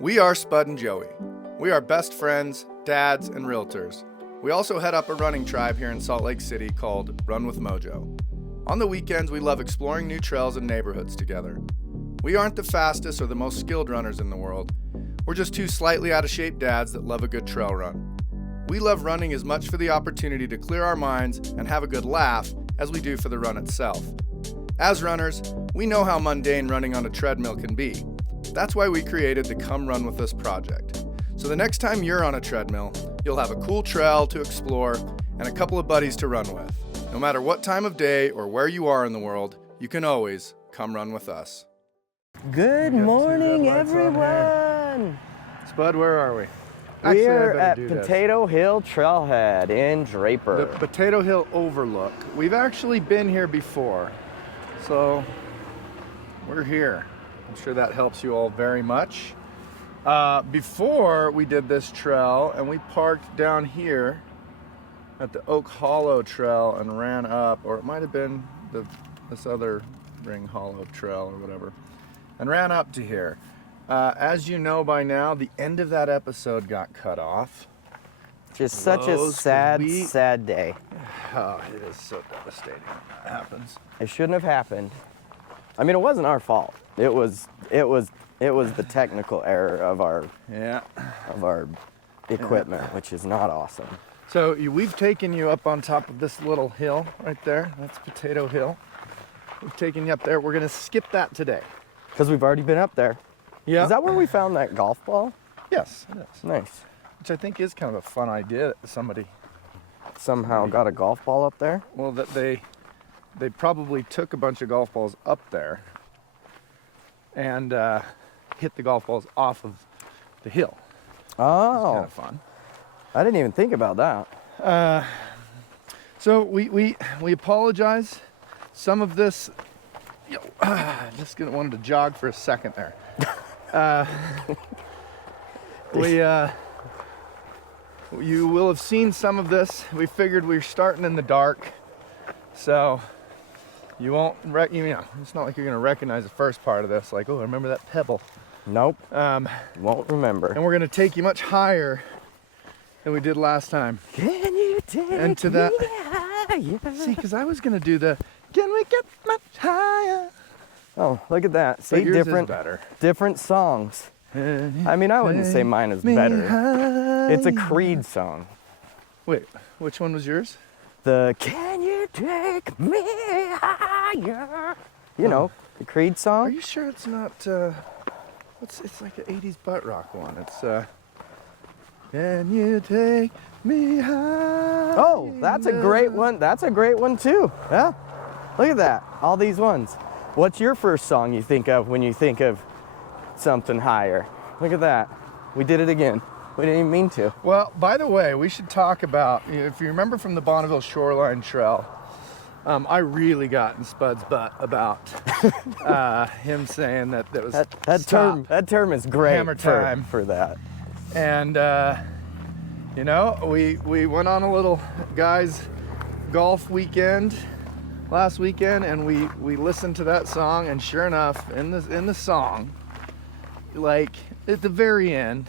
We are Spud and Joey. We are best friends, dads, and realtors. We also head up a running tribe here in Salt Lake City called Run with Mojo. On the weekends, we love exploring new trails and neighborhoods together. We aren't the fastest or the most skilled runners in the world. We're just two slightly out of shape dads that love a good trail run. We love running as much for the opportunity to clear our minds and have a good laugh as we do for the run itself. As runners, we know how mundane running on a treadmill can be. That's why we created the Come Run With Us project. So the next time you're on a treadmill, you'll have a cool trail to explore and a couple of buddies to run with. No matter what time of day or where you are in the world, you can always come run with us. Good morning, everyone. Spud, where are we? We are at Potato Hill Trailhead in Draper. The Potato Hill Overlook. We've actually been here before, so we're here. I'm sure that helps you all very much. Before we did this trail, and we parked down here at the Oak Hollow Trail and ran up, or it might have been this other Ring Hollow Trail or whatever, and ran up to here. As you know by now, the end of that episode got cut off. Just such a sad day. Oh, it is so devastating when that happens. It shouldn't have happened. I mean, it wasn't our fault. It was the technical error of our equipment, which is not awesome. So we've taken you up on top of this little hill right there. That's Potato Hill. We've taken you up there. We're gonna skip that today. Because we've already been up there. Yeah. Is that where we found that golf ball? Yes, it is. Nice. Which I think is kind of a fun idea that somebody Somehow got a golf ball up there? Well, that they probably took a bunch of golf balls up there and hit the golf balls off of the hill. Oh. It's kind of fun. I didn't even think about that. So we apologize. Some of this, just wanted to jog for a second there. You will have seen some of this. We figured we were starting in the dark, so you won't, it's not like you're gonna recognize the first part of this, like, oh, remember that pebble. Nope, won't remember. And we're gonna take you much higher than we did last time. Can you take Into that, me higher? See, because I was gonna do the, can we get much higher? Oh, look at that. See, different songs. I mean, I wouldn't say mine is better. It's a Creed song. Wait, which one was yours? The Can You Take Me Higher? You know, the Creed song. Are you sure it's not, it's like an 80s butt rock one. It's, Can you take me higher? Oh, that's a great one. That's a great one too. Yeah, look at that. All these ones. What's your first song you think of when you think of something higher? Look at that. We did it again. We didn't even mean to. Well, by the way, we should talk about, if you remember from the Bonneville Shoreline Trail, I really got in Spud's butt about him saying that was that term is great. Hammer time for that. And we went on a little guys golf weekend last weekend, and we listened to that song, and sure enough, in the song, like at the very end,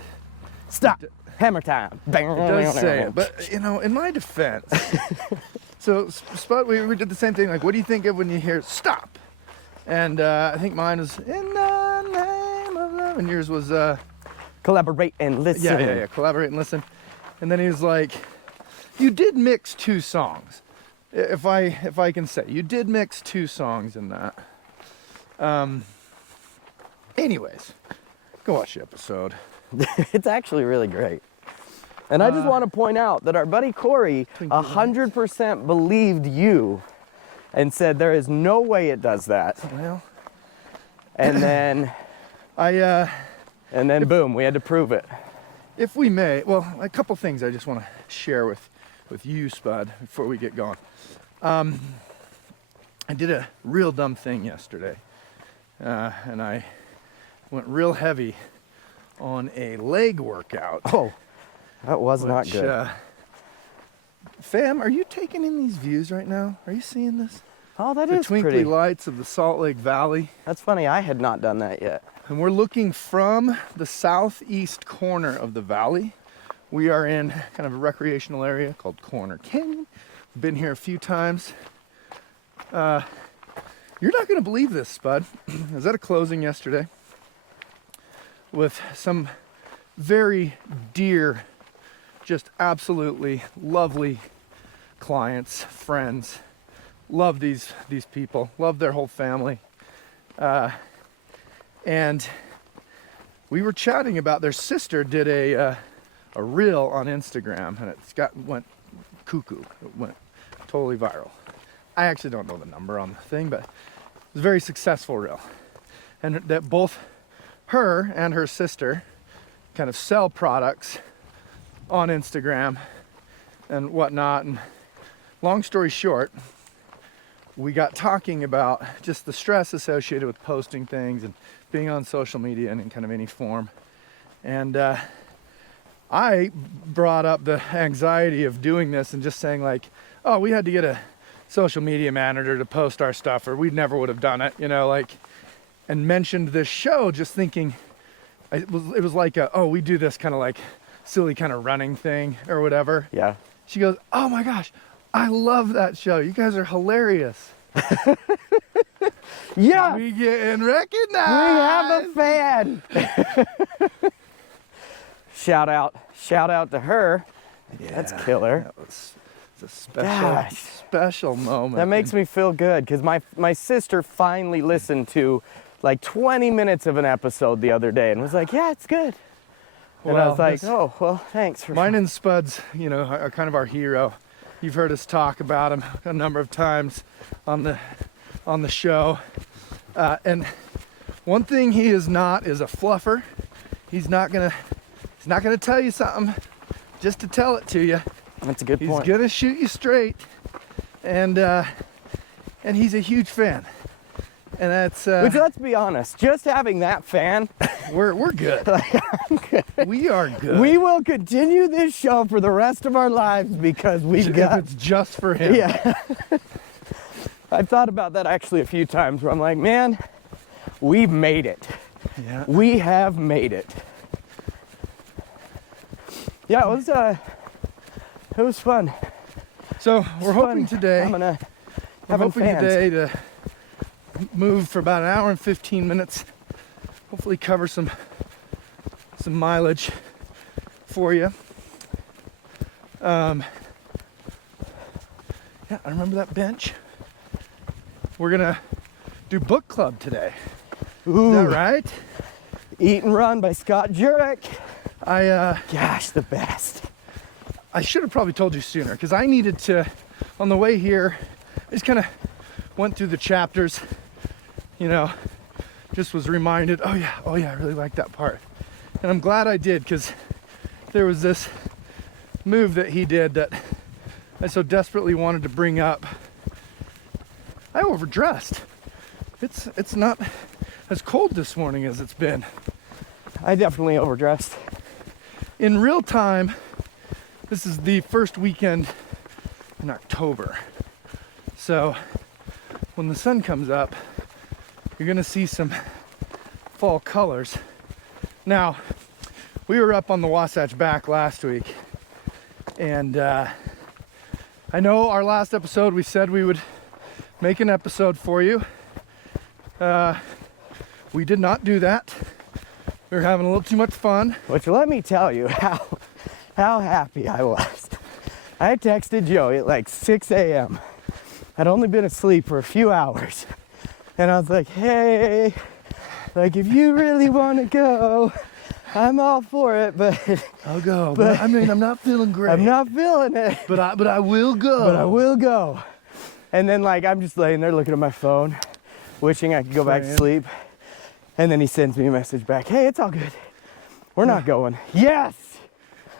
stop, hammer time. It does say it, but in my defense, so Spud, we did the same thing. Like, what do you think of when you hear stop? And I think mine was in the name of love, and yours was collaborate and listen. Yeah, collaborate and listen. And then he was like, you did mix two songs. If I can say, you did mix two songs in that. Anyways, go watch the episode. It's actually really great. And I just want to point out that our buddy Corey 100% believed you and said there is no way it does that. Well, and then boom, we had to prove it. If we may, well, a couple things I just want to share with you, Spud, before we get going. I did a real dumb thing yesterday, and I went real heavy on a leg workout. Oh, that was not good. Fam, are you taking in these views right now? Are you seeing this? Oh, that the is pretty. The twinkly lights of the Salt Lake Valley. That's funny, I had not done that yet. And we're looking from the southeast corner of the valley. We are in kind of a recreational area called Corner Canyon. Been here a few times. You're not going to believe this, Spud. I was at a closing yesterday with some very dear, just absolutely lovely clients, friends. Love these people. Love their whole family. And we were chatting about their sister did a reel on Instagram, and went cuckoo. It went totally viral. I actually don't know the number on the thing, but it was a very successful reel. And that both her and her sister kind of sell products on Instagram and whatnot. And long story short, we got talking about just the stress associated with posting things and being on social media in kind of any form. And I brought up the anxiety of doing this and just saying like, oh, we had to get a social media manager to post our stuff, or we never would have done it, and mentioned this show, just thinking it was like we do this kind of like silly kind of running thing or whatever. Yeah. She goes, oh my gosh, I love that show. You guys are hilarious. Yeah. We getting recognized. We have a fan. Shout out to her. Yeah, that's killer. That was a special moment. That makes me feel good because my sister finally listened to like 20 minutes of an episode the other day and was like, yeah, it's good. And I was like, oh, well, thanks. Mine and Spud's, are kind of our hero. You've heard us talk about him a number of times on the show. And one thing he is not is a fluffer. He's not gonna tell you something just to tell it to you. That's a good point. He's gonna shoot you straight, and he's a huge fan. And that's which, let's be honest, just having that fan, we're good. We are good. We will continue this show for the rest of our lives because we've got. If it's just for him. Yeah. I've thought about that actually a few times where I'm like, man, we've made it. Yeah. We have made it. Yeah, it was fun. So we're hoping today. We're hoping today to move for about an hour and 15 minutes. Hopefully cover some mileage for you. Yeah, I remember that bench. We're gonna do book club today. Ooh. Is that right? Eat and Run by Scott Jurek. Gosh, the best. I should have probably told you sooner, because I needed to, on the way here, I just kind of went through the chapters, just was reminded, oh yeah, I really like that part. And I'm glad I did, because there was this move that he did that I so desperately wanted to bring up. I overdressed. It's not as cold this morning as it's been. I definitely overdressed. In real time, this is the first weekend in October. So when the sun comes up, you're gonna see some fall colors. Now, we were up on the Wasatch Back last week, and I know our last episode we said we would make an episode for you. We did not do that. We were having a little too much fun. Which, let me tell you how happy I was. I texted Joey at like 6 a.m. I'd only been asleep for a few hours. And I was like, hey, like if you really want to go, I'm all for it, but I'll go. But I mean, I'm not feeling great. I'm not feeling it. But I will go. But I will go. And then like I'm just laying there looking at my phone, wishing I could go back to sleep. And then he sends me a message back. Hey, it's all good. We're not going. Yes.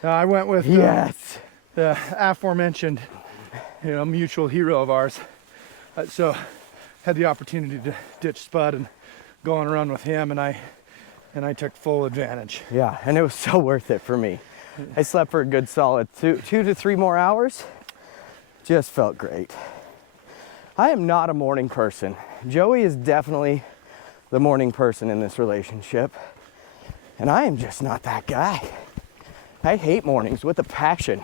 I went with yes. The aforementioned, mutual hero of ours. So had the opportunity to ditch Spud and go on a run with him, and I took full advantage. Yeah, and it was so worth it for me. I slept for a good solid 2 to 3 more hours. Just felt great. I am not a morning person. Joey is definitely the morning person in this relationship. And I am just not that guy. I hate mornings with a passion.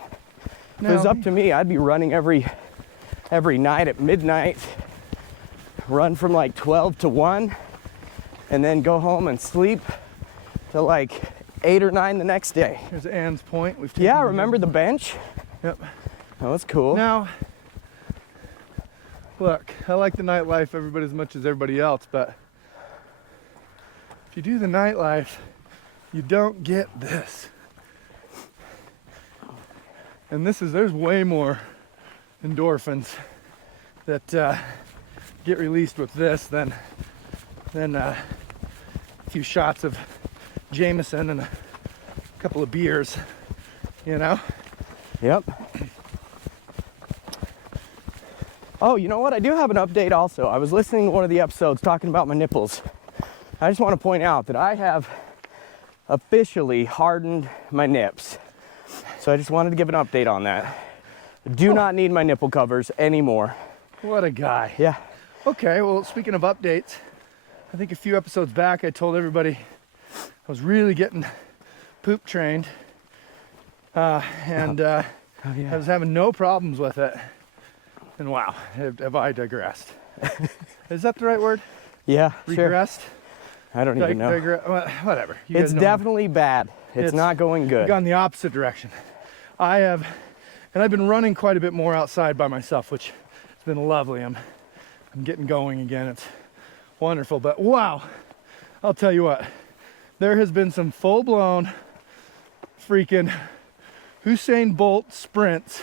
If it was up to me, I'd be running every night at midnight, run from like 12 to 1, and then go home and sleep till like 8 or 9 the next day. Here's Ann's point. Yeah, remember the bench? Yep. That was cool. Now, look, I like the nightlife everybody as much as everybody else, but if you do the nightlife, you don't get this. And there's way more endorphins that get released with this than a few shots of Jameson and a couple of beers, you know? Yep. Oh, you know what? I do have an update also. I was listening to one of the episodes talking about my nipples. I just want to point out that I have officially hardened my nips. So I just wanted to give an update on that. I do not need my nipple covers anymore. What a guy. Yeah. Okay, well, speaking of updates, I think a few episodes back I told everybody I was really getting poop trained. And I was having no problems with it. And wow, have I digressed. Is that the right word? Yeah, Regressed? Sure. I don't even know. Whatever. It's definitely bad. It's not going good. Gone the opposite direction. I've been running quite a bit more outside by myself, which has been lovely. I'm getting going again. It's wonderful. But wow, I'll tell you what, there has been some full-blown freaking Usain Bolt sprints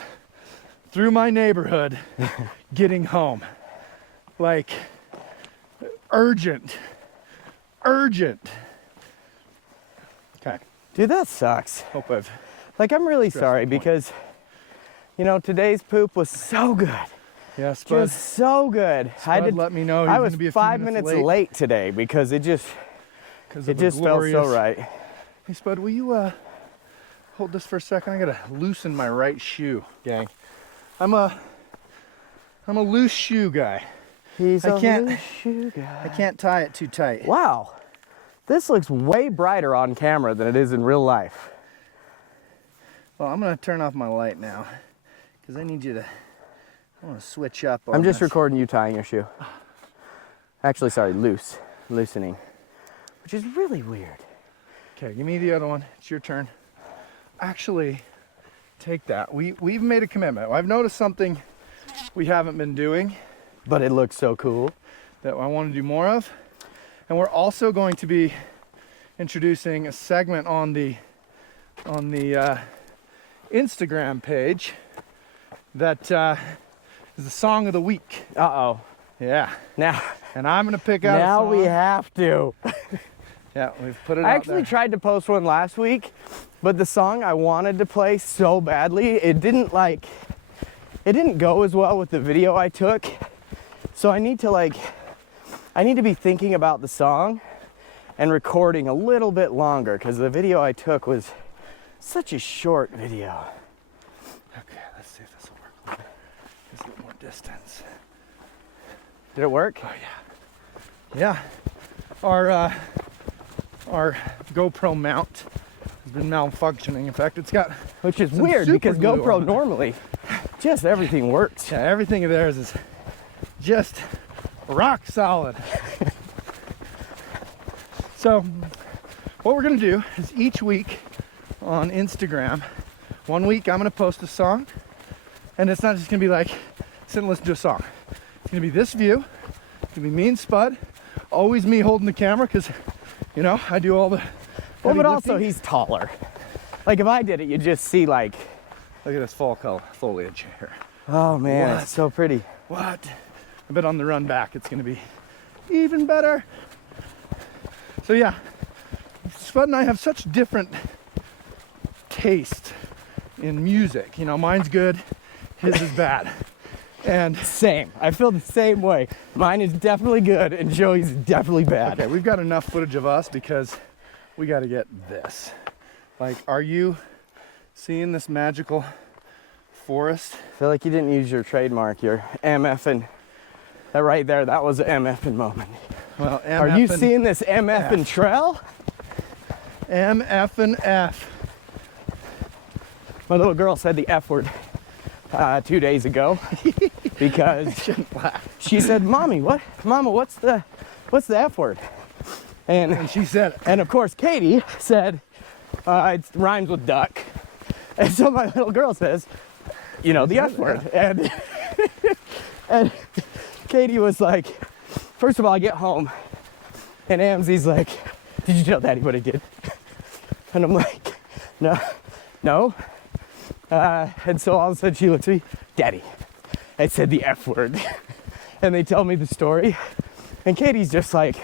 through my neighborhood getting home. Like, urgent. Okay. Dude, that sucks. Hope I've Like, I'm really sorry because, you know, today's poop was so good. Yeah, Spud. Just so good. Spud let me know I was 5 minutes late today because it just felt so right. Hey, Spud, will you hold this for a second? I gotta loosen my right shoe, gang. I'm a loose shoe guy. He's a loose shoe guy. I can't tie it too tight. Wow, this looks way brighter on camera than it is in real life. Well, I'm gonna turn off my light now because I need you to. I want to switch up. I'm just recording you tying your shoe. Actually, sorry, loosening, which is really weird. Okay, give me the other one. It's your turn. Actually, take that. We've made a commitment. I've noticed something we haven't been doing, but it looks so cool, that I want to do more of. And we're also going to be introducing a segment on the Instagram page that is the song of the week. Uh-oh. Yeah. Now. And I'm going to pick out Now a song. we have to. Yeah, we've put it out I actually there. tried to post one last week, but the song I wanted to play so badly, it didn't go as well with the video I took. So I need to be thinking about the song and recording a little bit longer because the video I took was such a short video. Okay, let's see if this will work. Just a little more distance. Did it work? Oh yeah. Yeah. Our GoPro mount has been malfunctioning. In fact, it's got Which is some weird super because glue GoPro on it. normally just everything works. Yeah, everything of theirs is just rock solid. So what we're gonna do is each week on Instagram, one week I'm gonna post a song, and it's not just gonna be like sit and listen to a song. It's gonna be this view. It's gonna be me and Spud, always me holding the camera because, you know, I do all the Well, heavy but also lifting. he's taller. Like if I did it, you'd just see like, Look at this fall color foliage here. oh man, What? it's so pretty. What? I bet on the run back it's gonna be even better. So yeah, Spud and I have such different taste in music. You know, mine's good, his is bad. And Same. I feel the same way. Mine is definitely good and Joey's definitely bad. okay, we've got enough footage of us because we got to get this. Like, are you seeing this magical forest? I feel like you didn't use your trademark, your MF and That right there, that was an MFing moment. Well, Are you seeing this MFing trail? MF and F. My little girl said the F word 2 days ago because she said, Mama, what's the F word? And she said it. And of course, Katie said, it rhymes with duck. And so my little girl says, the F word. And, and Katie was like, first of all, I get home and Amzi's like, did you tell Daddy what I did? And I'm like, no. And so all of a sudden she looks at me, Daddy, I said the F word. And they tell me the story. And Katie's just like,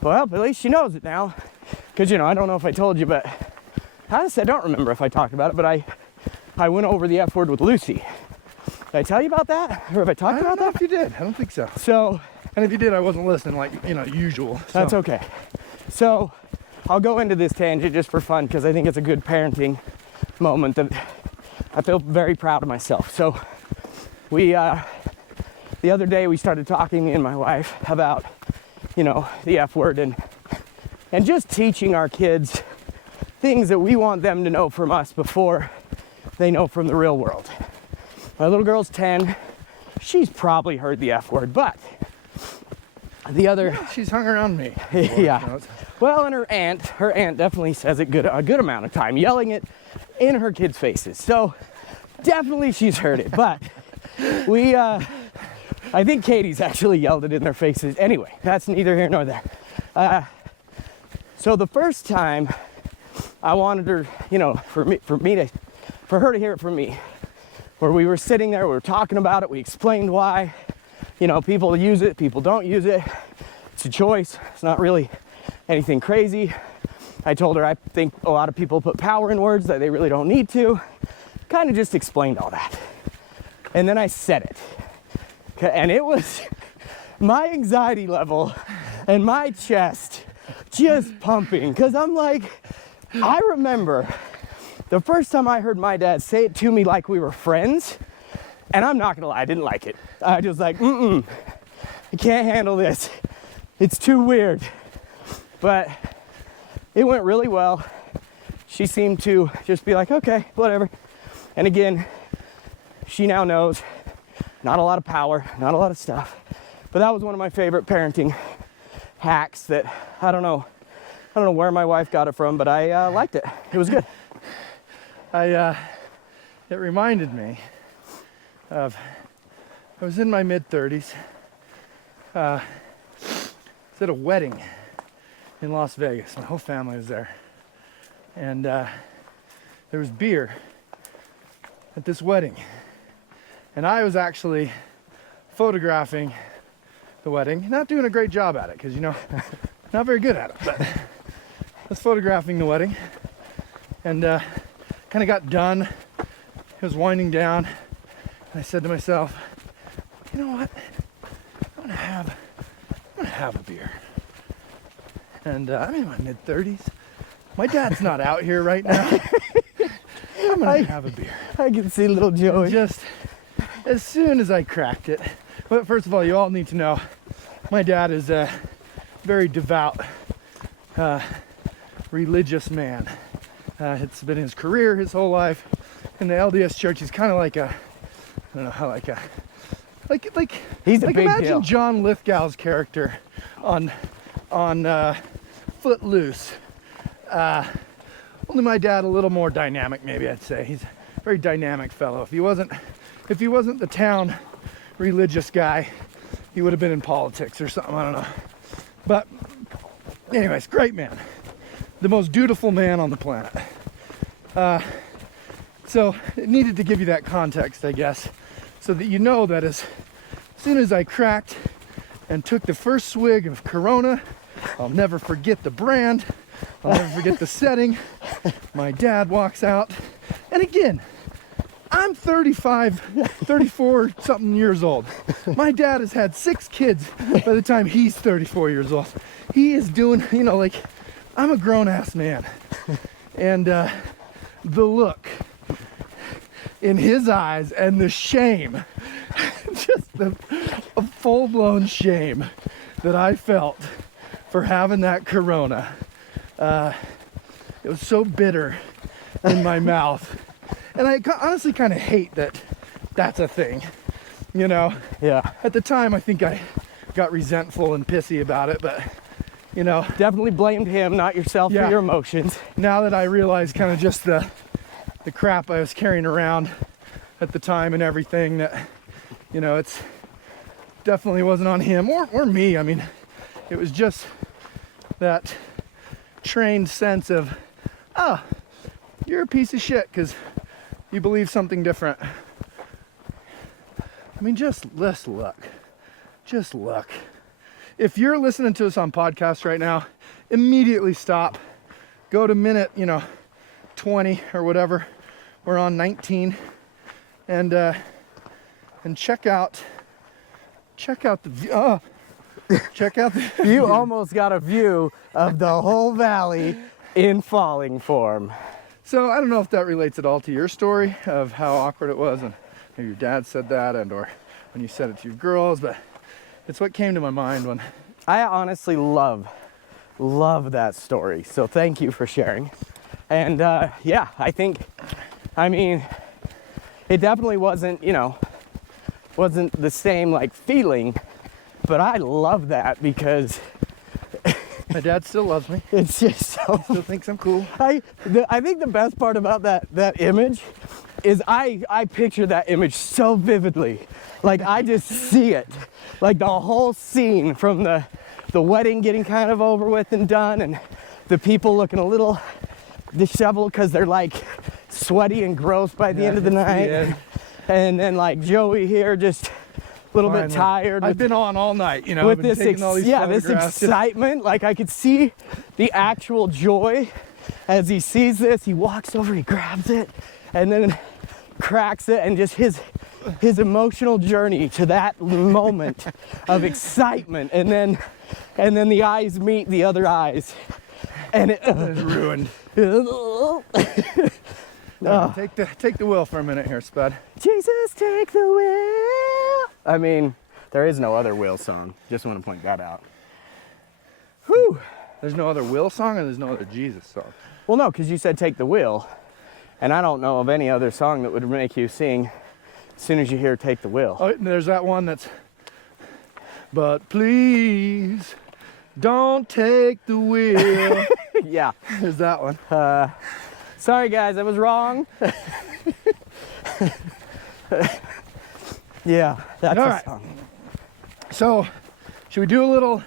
well, at least she knows it now. Because, I don't know if I told you, but honestly, I don't remember if I talked about it, but I went over the F word with Lucy. Did I tell you about that? Or have I talked about that? I don't know if you did. I don't think so. So, and if you did, I wasn't listening like, usual. So. That's okay. So, I'll go into this tangent just for fun because I think it's a good parenting moment that I feel very proud of myself. So, the other day we started talking, me and my wife, about, the F word and just teaching our kids things that we want them to know from us before they know from the real world. My little girl's 10. She's probably heard the F word, but the other... Yeah, she's hung around me. Yeah. Well, and her aunt definitely says it a good amount of time, yelling it in her kids' faces. So definitely she's heard it, but I think Katie's actually yelled it in their faces. Anyway, that's neither here nor there. So the first time I wanted her, for her to hear it from me, where we were sitting there, we were talking about it, we explained why, people use it, people don't use it. It's a choice. It's not really anything crazy. I told her I think a lot of people put power in words that they really don't need to. Kind of just explained all that. And then I said it. And it was my anxiety level and my chest just pumping. Because I'm like, I remember the first time I heard my dad say it to me like we were friends. And I'm not going to lie, I didn't like it. I was like, I can't handle this. It's too weird. But it went really well. She seemed to just be like, okay, whatever. And again, she now knows not a lot of power, not a lot of stuff. But that was one of my favorite parenting hacks that I don't know where my wife got it from, but I liked it. It was good. It reminded me of, I was in my mid-30s. I was at a wedding in Las Vegas. My whole family was there. And there was beer at this wedding. And I was actually photographing the wedding. Not doing a great job at it, because, not very good at it. But I was photographing the wedding. And kind of got done. It was winding down. And I said to myself, you know what? I'm gonna have a beer. And I'm in my mid-30s. My dad's not out here right now. I'm gonna have a beer. I can see little Joey. Just as soon as I cracked it. But first of all, you all need to know, my dad is a very devout, religious man. It's been his career, his whole life. In the LDS church, he's kind of like a, I don't know how, like he's a like big imagine deal. John Lithgow's character on Footloose. Only my dad a little more dynamic, maybe I'd say. He's a very dynamic fellow. If he wasn't the town religious guy, he would have been in politics or something, I don't know. But anyways, great man. The most dutiful man on the planet. So it needed to give you that context, I guess, so that you know that as soon as I cracked and took the first swig of Corona, I'll never forget the brand, I'll never forget the setting. My dad walks out, and again, I'm 34 something years old. My dad has had 6 kids by the time he's 34 years old. He is doing, like, I'm a grown ass man. And the look in his eyes and the shame, just of full-blown shame that I felt for having that Corona. It was so bitter in my mouth. And I honestly kind of hate that that's a thing, you know? Yeah. At the time, I think I got resentful and pissy about it, but, you know. Definitely blamed him, not yourself, for your emotions. Now that I realize kind of just the crap I was carrying around at the time and everything, that, you know, it's definitely wasn't on him or me. I mean, it was just that trained sense of, you're a piece of shit because you believe something different. I mean, just look. Just look. If you're listening to us on podcast right now, immediately stop. Go to minute, 20 or whatever. We're on 19, and check out the view. Check out the You view. almost got a view of the whole valley in falling form. So I don't know if that relates at all to your story of how awkward it was, and maybe your dad said that, and or when you said it to your girls, but it's what came to my mind when. I honestly love that story. So thank you for sharing. And yeah, I mean, it definitely wasn't, wasn't the same like feeling, but I love that because My dad still loves me. it's just so. Still thinks I'm cool. I think the best part about that image is I picture that image so vividly. Like I just see it, like the whole scene from the wedding getting kind of over with and done, and the people looking a little disheveled because they're like sweaty and gross by the end of the night. And then like Joey here just a little bit tired. I've been on all night, with I've been this taking all these this photographs. excitement. Like I could see the actual joy as he sees this. He walks over, he grabs it, and then cracks it, and just his emotional journey to that moment of excitement, and then the eyes meet the other eyes, and it It's ruined. Take the wheel for a minute here, Spud. Jesus, take the wheel. I mean, there is no other Will song. Just want to point that out. Whew. There's no other Will song, or there's no other Jesus song. Well, no, because you said take the wheel, and I don't know of any other song that would make you sing as soon as you hear take the wheel. Oh, and there's that one that's, but please don't take the wheel. Yeah. There's that one. Sorry, guys, I was wrong. Yeah, that's All a right. song. So, should we do a little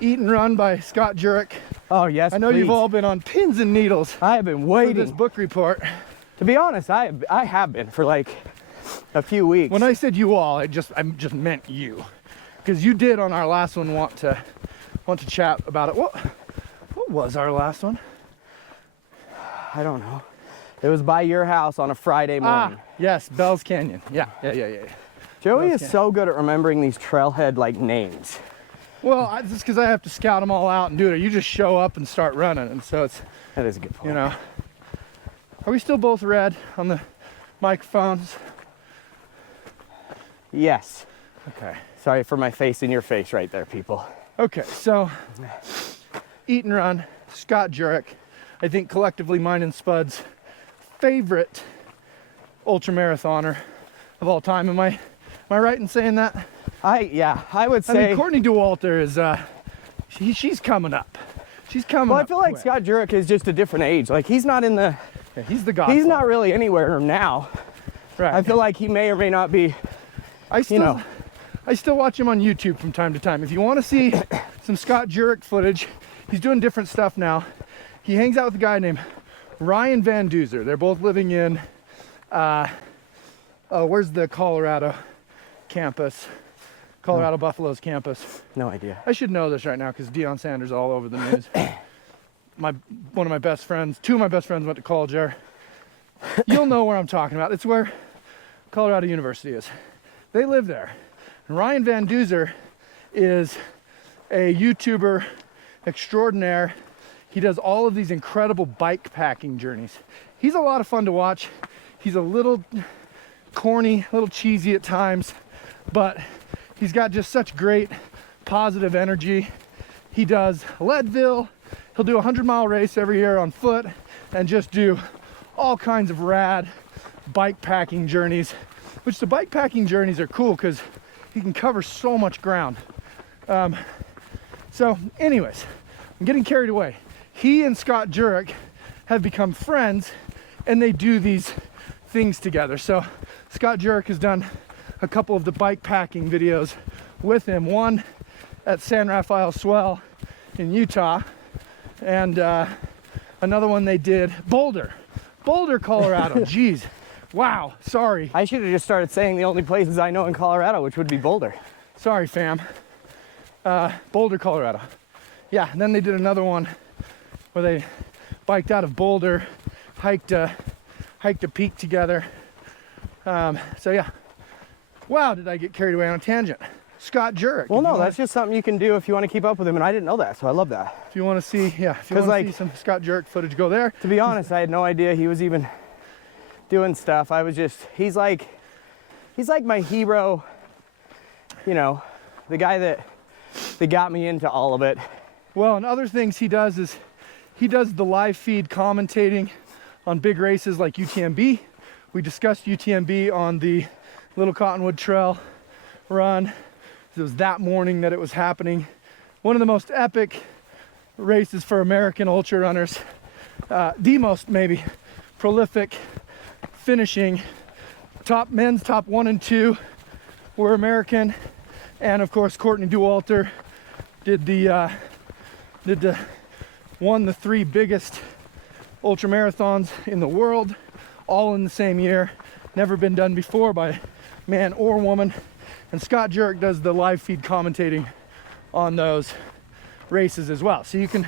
Eat and Run by Scott Jurek? Oh, yes, I know please. you've all been on pins and needles I have been for this waiting. book report. To be honest, I have been for like a few weeks. When I said you all, I just meant you, because you did on our last one want to chat about it. What was our last one? I don't know. It was by your house on a Friday morning. Yes, Bell's Canyon. Yeah. Joey okay. is so good at remembering these trailhead like names. Well, just because I have to scout them all out and do it. You just show up and start running, and so it's, That is a good point. Are we still both red on the microphones? Yes. Okay. Sorry for my face in your face right there, people. Okay, so Eat and Run, Scott Jurek. I think collectively mine and Spud's favorite ultramarathoner of all time. Am I right in saying that? I would I say. mean, Courtney Dauwalter is she's coming up. She's coming Well, up. I feel like quick. Scott Jurek is just a different age. Like he's not in the. Yeah, he's the godfather. He's not really anywhere now. Right. I feel like he may or may not be. I still watch him on YouTube from time to time. If you want to see some Scott Jurek footage, he's doing different stuff now. He hangs out with a guy named Ryan Van Duzer. They're both living in, where's the Colorado campus? Colorado Buffalo's campus. No idea. I should know this right now because Deion Sanders is all over the news. One of my best friends, two of my best friends went to college there. You'll know where I'm talking about. It's where Colorado University is. They live there. And Ryan Van Duzer is a YouTuber extraordinaire. He does all of these incredible bike packing journeys. He's a lot of fun to watch. He's a little corny, a little cheesy at times, but He's got just such great positive energy. He does Leadville. He'll do a 100-mile race every year on foot and just do all kinds of rad bike packing journeys, which the bike packing journeys are cool because he can cover so much ground. So anyways, I'm getting carried away. He and Scott Jurek have become friends and they do these things together. So Scott Jurek has done a couple of the bike packing videos with him, one at San Rafael Swell in Utah, and another one they did Boulder, Colorado. Jeez, wow, sorry. I should have just started saying the only places I know in Colorado, which would be Boulder. Sorry, fam. Boulder, Colorado. Yeah, and then they did another one where they biked out of Boulder, hiked a peak together. So yeah. Wow, did I get carried away on a tangent? Scott Jurek. Well, no, that's just something you can do if you want to keep up with him, and I didn't know that, so I love that. If you want to see, yeah, if you want to see some Scott Jurek footage, go there. To be honest, I had no idea he was even doing stuff. I was just, he's like my hero, you know, the guy that got me into all of it. Well, and other things he does is he does the live feed commentating on big races like UTMB. We discussed UTMB on the Little Cottonwood Trail run. It was that morning that it was happening. One of the most epic races for American ultra runners. The most maybe prolific finishing. Men's top 1 and 2 were American. And of course, Courtney Dauwalter won the 3 biggest ultra marathons in the world, all in the same year. Never been done before by man or woman. And Scott Jurek does the live feed commentating on those races as well. So you can,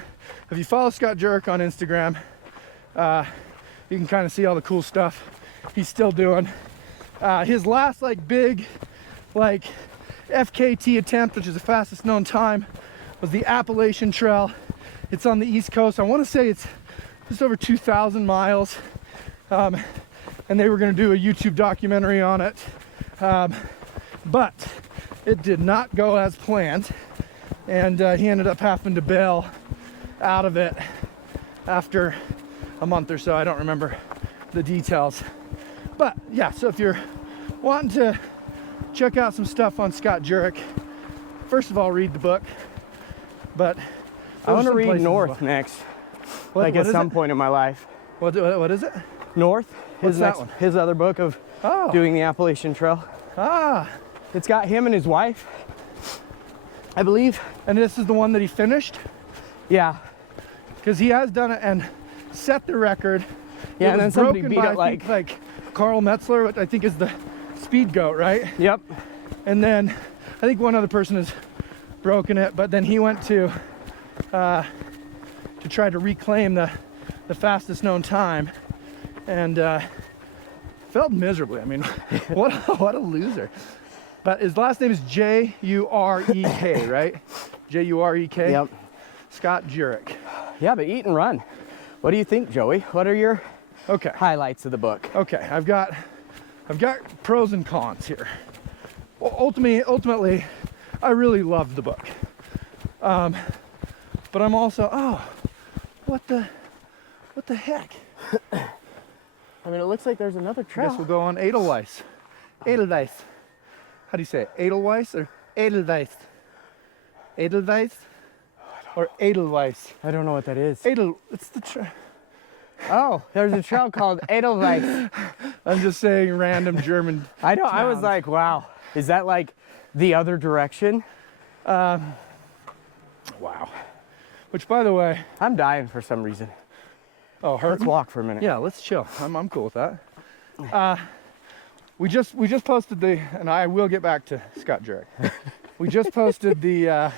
if you follow Scott Jurek on Instagram, you can kind of see all the cool stuff he's still doing. His last big FKT attempt, which is the fastest known time, was the Appalachian Trail. It's on the East Coast. I want to say it's just over 2,000 miles. And they were going to do a YouTube documentary on it. But it did not go as planned. And he ended up having to bail out of it after a month or so. I don't remember the details. But yeah, so if you're wanting to check out some stuff on Scott Jurek, first of all, read the book. But I want to read North next, at some point in my life. What is it? North. His other book of doing the Appalachian Trail. It's got him and his wife, I believe. And this is the one that he finished? Yeah. Because he has done it and set the record. Yeah, and then somebody beat it like Carl Metzler, which I think is the speed goat, right? Yep. And then I think one other person has broken it, but then he went to try to reclaim the fastest known time, and failed miserably. I mean, what a loser. But his last name is Jurek, right? Jurek. Yep. Scott Jurek. Yeah, but eat and run. What do you think, Joey? What are your highlights of the book? Okay, I've got pros and cons here. Well, ultimately, I really loved the book. But I'm also, what the heck? I mean, it looks like there's another trail. I guess we'll go on Edelweiss. Edelweiss. How do you say it? Edelweiss or Edelweiss? Edelweiss or Edelweiss? I don't know what that is. It's the trail. Oh, there's a trail called Edelweiss. I'm just saying random German. I know. towns. I was like, wow, is that like the other direction? Wow. Which, by the way, I'm dying for some reason. Oh, let's walk for a minute. Yeah, let's chill. I'm cool with that. We just posted and I will get back to Scott Jurek. We just posted the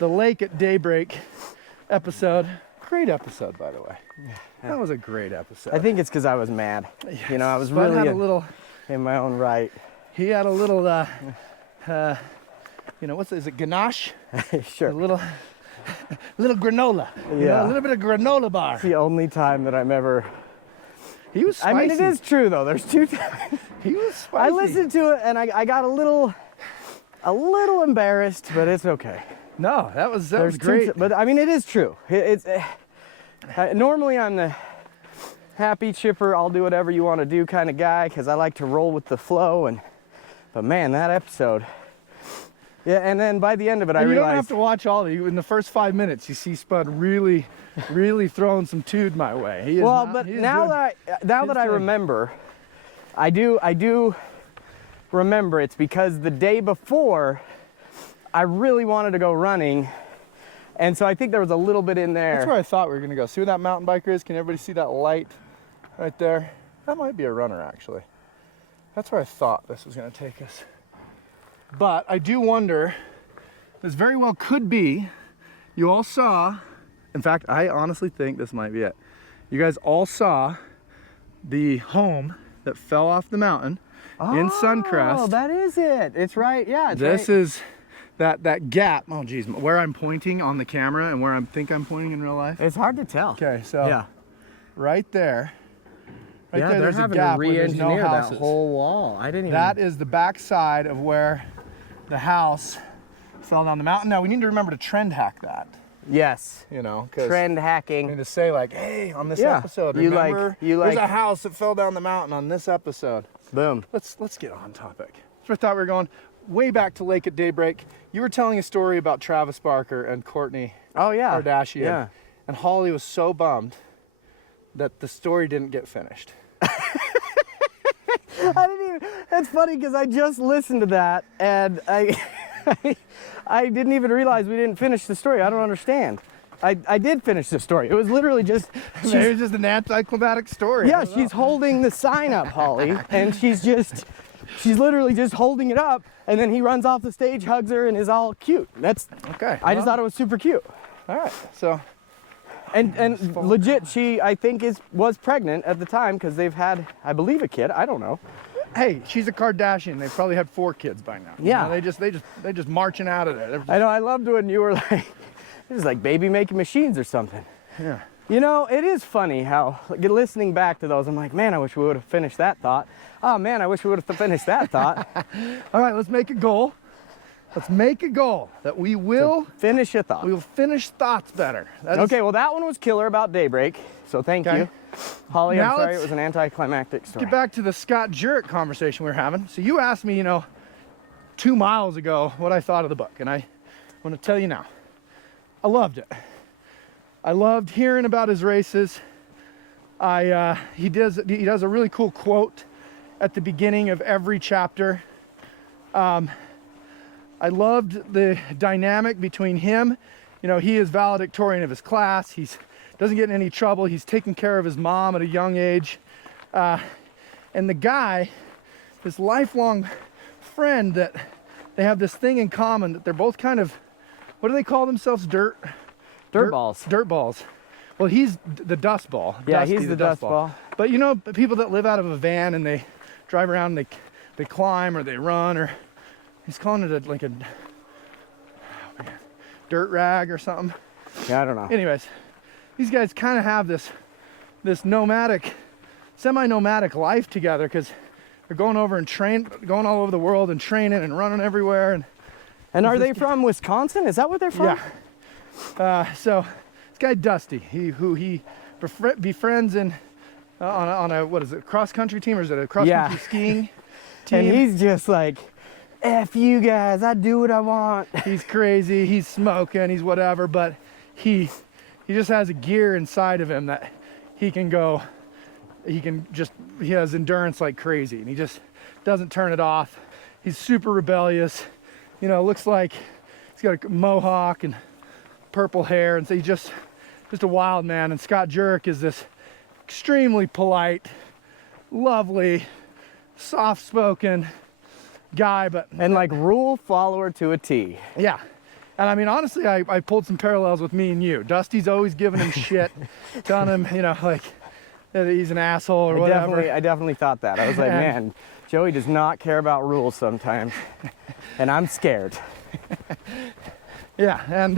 Lake at Daybreak episode. Great episode, by the way. Yeah. That was a great episode. I think it's because I was mad. Yes. You know, I was Spud really in my own right. He had a little, is it ganache? Sure. A little granola. Yeah. A little bit of granola bar. It's the only time that I'm ever. He was spicy. I mean, it is true though. There's 2 times. He was spicy. I listened to it and I got a little a little embarrassed, but it's okay. No, that was There's great. but I mean, it is true. Normally I'm the happy, chipper, I'll do whatever you want to do kind of guy because I like to roll with the flow. But man, that episode. Yeah, and then by the end of it, I you realized. don't have to watch all of it. In the first 5 minutes, you see Spud really, really throwing some tood my way. He is well, not, but he is now doing that I thing. remember, I do remember it's because the day before, I really wanted to go running, and so I think there was a little bit in there. That's where I thought we were gonna go. See where that mountain biker is? Can everybody see that light right there? That might be a runner, actually. That's where I thought this was gonna take us. But I do wonder, this very well could be, you all saw, in fact, I honestly think this might be it. You guys all saw the home that fell off the mountain in Suncrest. Oh, that is it. It's right, yeah. It's This right. is that gap, oh geez, where I'm pointing on the camera and where I think I'm pointing in real life. It's hard to tell. Okay, so Yeah. right there, right Yeah, there, they're there's a having gap to where there's no re-engineer houses. that whole wall. I didn't even. That is the back side of where the house fell down the mountain. Now we need to remember to trend hack that, Yes. you know, because Trend we hacking. need to say like, hey, on this Yeah, episode, you like- remember, you there's like- a house that fell down the mountain on this episode. Boom. Let's get on topic. So I thought we were going way back to Lake at Daybreak. You were telling a story about Travis Barker and Courtney Oh yeah. Kardashian. Yeah. And Holly was so bummed that the story didn't get finished. I didn't even. It's funny because I just listened to that and I didn't even realize we didn't finish the story. I don't understand. I did finish the story. It was literally just. Maybe it's just an anticlimactic story. Yeah, she's holding the sign up, Holly, and she's literally just holding it up, and then he runs off the stage, hugs her, and is all cute. That's Okay. I just thought it was super cute. All right. So And legit, she I think was pregnant at the time because they've had, I believe, a kid. I don't know. hey, she's a Kardashian. They've probably had 4 kids by now. Yeah. You know, they just marching out of there. They're just- I know. I loved when you were like, this is like baby making machines or something. yeah. You know, it is funny how like, listening back to those, I'm like, man, I wish we would have finished that thought. Oh man, I wish we would have finished that thought. All right. Let's make a goal. Let's make a goal that we will Finish a thought. finish thoughts better. That is- Okay, well that one was killer about Daybreak, so thank Okay. you. Holly, Now I'm sorry, let's it was an anticlimactic story. Get back to the Scott Jurek conversation we were having. So you asked me, 2 miles ago what I thought of the book, and I want to tell you now. I loved it. I loved hearing about his races. He does a really cool quote at the beginning of every chapter. I loved the dynamic between him. He is valedictorian of his class. He doesn't get in any trouble. He's taking care of his mom at a young age. And the guy, this lifelong friend, that they have this thing in common, that they're both kind of, what do they call themselves? Dirt balls. Dirt balls. Well, he's the dust ball. Yeah, Dusty, he's the dust ball. But people that live out of a van and they drive around and they climb or they run, or he's calling it like a dirt rag or something. Yeah, I don't know. Anyways, these guys kind of have this nomadic, semi-nomadic life together because they're going all over the world and training and running everywhere. And are they from Wisconsin? Is that what they're from? Yeah. So this guy Dusty, who he befriends on a what is it, cross country team, or is it a cross country skiing team? And he's just like, F you guys, I do what I want. He's crazy, he's smoking, he's whatever, but he just has a gear inside of him that he has endurance like crazy, and he just doesn't turn it off. He's super rebellious, looks like he's got a mohawk and purple hair, and so he's just a wild man. And Scott Jurek is this extremely polite, lovely, soft-spoken guy, And like rule follower to a T. yeah. And I mean, honestly, I pulled some parallels with me and you. Dusty's always giving him shit, telling him, like that he's an asshole or whatever. I definitely thought that. I was like, And- man, Joey does not care about rules sometimes, and I'm scared. Yeah, and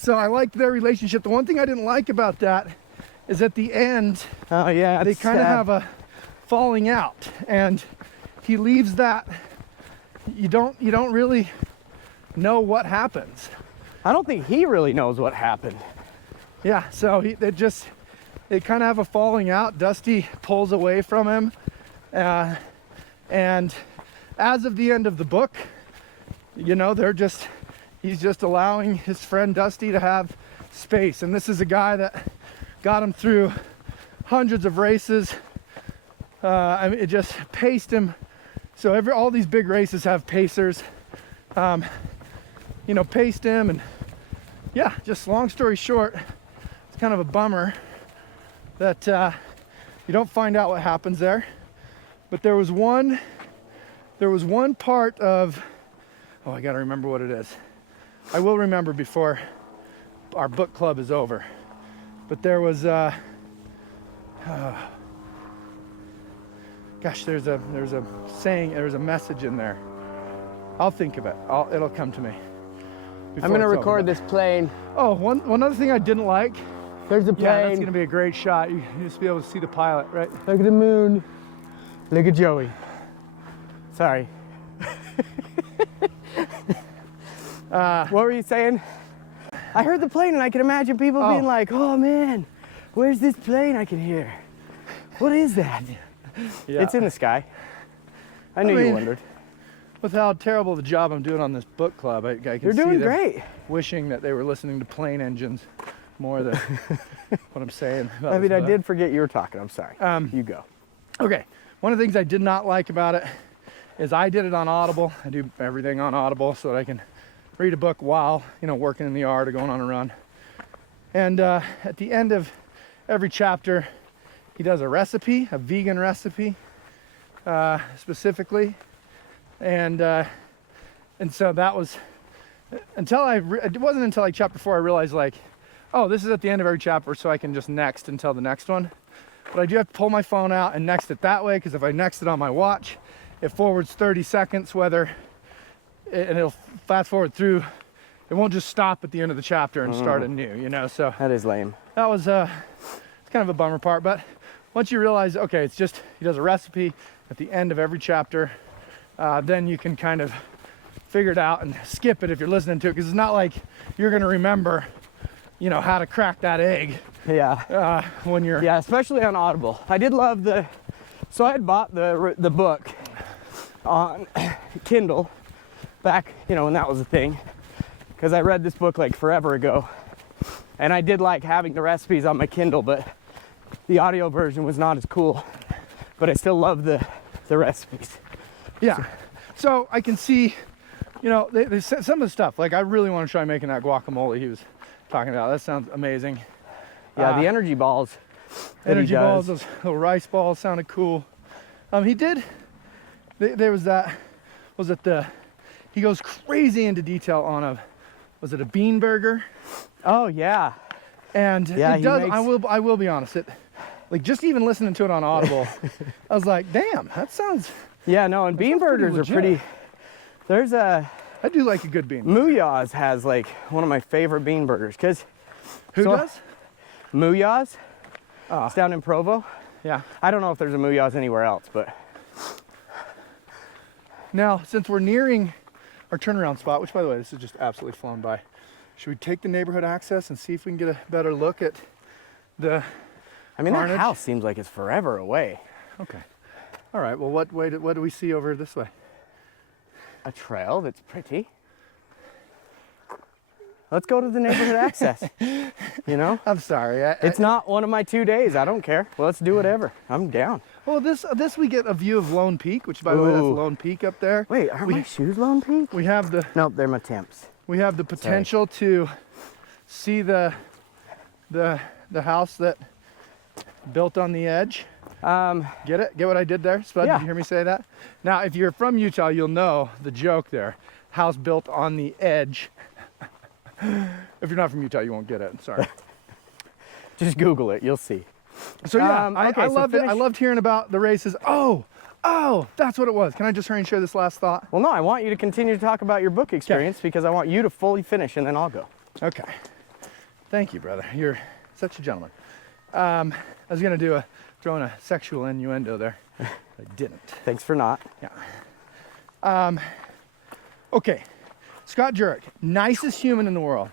so I liked their relationship. The one thing I didn't like about that is at the end, Oh yeah, they it's kind of sad. have a falling out, and he leaves that you don't really know what happens. I don't think he really knows what happened. Yeah, so they kind of have a falling out. Dusty pulls away from him, and as of the end of the book, you know, he's just allowing his friend Dusty to have space. And this is a guy that got him through hundreds of races. I mean, it just paced him. So all these big races have pacers, you know, paced him. And yeah, just long story short, it's kind of a bummer that you don't find out what happens there. But there was one part of, oh, I gotta remember what it is. I will remember before our book club is over. But there was gosh, there's a saying, there's a message in there. I'll think of it. It'll come to me. I'm gonna record this plane. Oh, one other thing I didn't like. There's the plane. Yeah, that's gonna be a great shot. You just be able to see the pilot, right? Look at the moon. Look at Joey. Sorry. What were you saying? I heard the plane and I can imagine people being like, oh man, where's this plane I can hear? What is that? Yeah. It's in the sky. I knew you wondered. With how terrible the job I'm doing on this book club, I can You're see doing them great. wishing that they were listening to plane engines more than what I'm saying. I mean, I did forget you were talking. I'm sorry. You go. Okay. One of the things I did not like about it is I did it on Audible. I do everything on Audible so that I can read a book while, you know, working in the yard or going on a run. And at the end of every chapter, he does a recipe, a vegan recipe, specifically. And so that was, it wasn't until like chapter 4 I realized like, oh, this is at the end of every chapter, so I can just next until the next one. But I do have to pull my phone out and next it that way, because if I next it on my watch, it forwards 30 seconds, and it'll fast forward through. It won't just stop at the end of the chapter and start anew, you know. So that is lame. that was it's kind of a bummer part. But once you realize, okay, it's just he does a recipe at the end of every chapter, then you can kind of figure it out and skip it if you're listening to it, because it's not like you're going to remember, you know, how to crack that egg. Yeah. When you're especially on Audible. I did love so I had bought the book on Kindle back, you know, when that was a thing, because I read this book like forever ago, and I did like having the recipes on my Kindle, but the audio version was not as cool, but I still love the recipes. Yeah. So I can see, you know, they some of the stuff, like I really want to try making that guacamole he was talking about. That sounds amazing. Yeah, the energy balls. Energy balls, those little rice balls sounded cool. He did, there was that, he goes crazy into detail on was it a bean burger? Oh yeah. And yeah, it does, I will be honest, like just even listening to it on Audible, I was like, damn, that sounds. Yeah, no, and bean burgers are pretty, I do like a good bean burger. Muyaz has like one of my favorite bean burgers, because. Who does? Muyaz. It's down in Provo. Yeah. I don't know if there's a Muyaz anywhere else, but. Now, since we're nearing our turnaround spot, which by the way, this is just absolutely flown by, should we take the neighborhood access and see if we can get a better look at the carnage? That house seems like it's forever away. Okay. All right, well, what do we see over this way? A trail that's pretty. Let's go to the neighborhood access. You know? I'm sorry. It's not one of my 2 days. I don't care. Let's do whatever. I'm down. Well, this we get a view of Lone Peak, which by the way, that's Lone Peak up there. Wait, are my shoes Lone Peak? We have the. Nope, they're my Temps. We have the potential to see the house that built on the edge. Get it? Get what I did there, Spud? Yeah. Did you hear me say that? Now, if you're from Utah, you'll know the joke there. House built on the edge. If you're not from Utah, you won't get it. Sorry. Just Google it. You'll see. So yeah, okay, I loved it. I loved hearing about the races. Oh, that's what it was. Can I just hurry and share this last thought? Well, no, I want you to continue to talk about your book experience, because I want you to fully finish, and then I'll go. Okay. Thank you, brother. You're such a gentleman. I was going to throw in a sexual innuendo there. I didn't. Thanks for not. Yeah. Okay, Scott Jurek, nicest human in the world.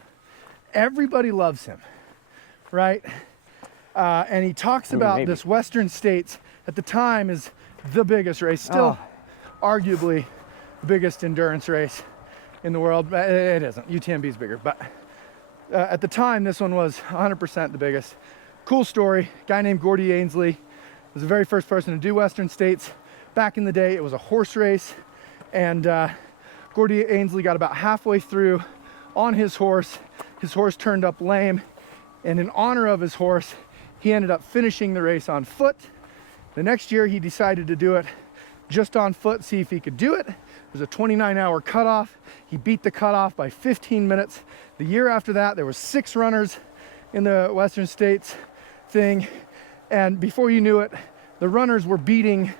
Everybody loves him, right? And he talks about this Western States at the time is the biggest race, still arguably the biggest endurance race in the world. It isn't, UTMB is bigger, but at the time this one was 100% the biggest. Cool story, guy named Gordy Ainsley was the very first person to do Western States. Back in the day, it was a horse race, and Gordy Ainsley got about halfway through on his horse. His horse turned up lame, and in honor of his horse, he ended up finishing the race on foot. The next year, he decided to do it just on foot, see if he could do it. It was a 29-hour cutoff. He beat the cutoff by 15 minutes. The year after that, there were 6 runners in the Western States thing, and before you knew it, the runners were beating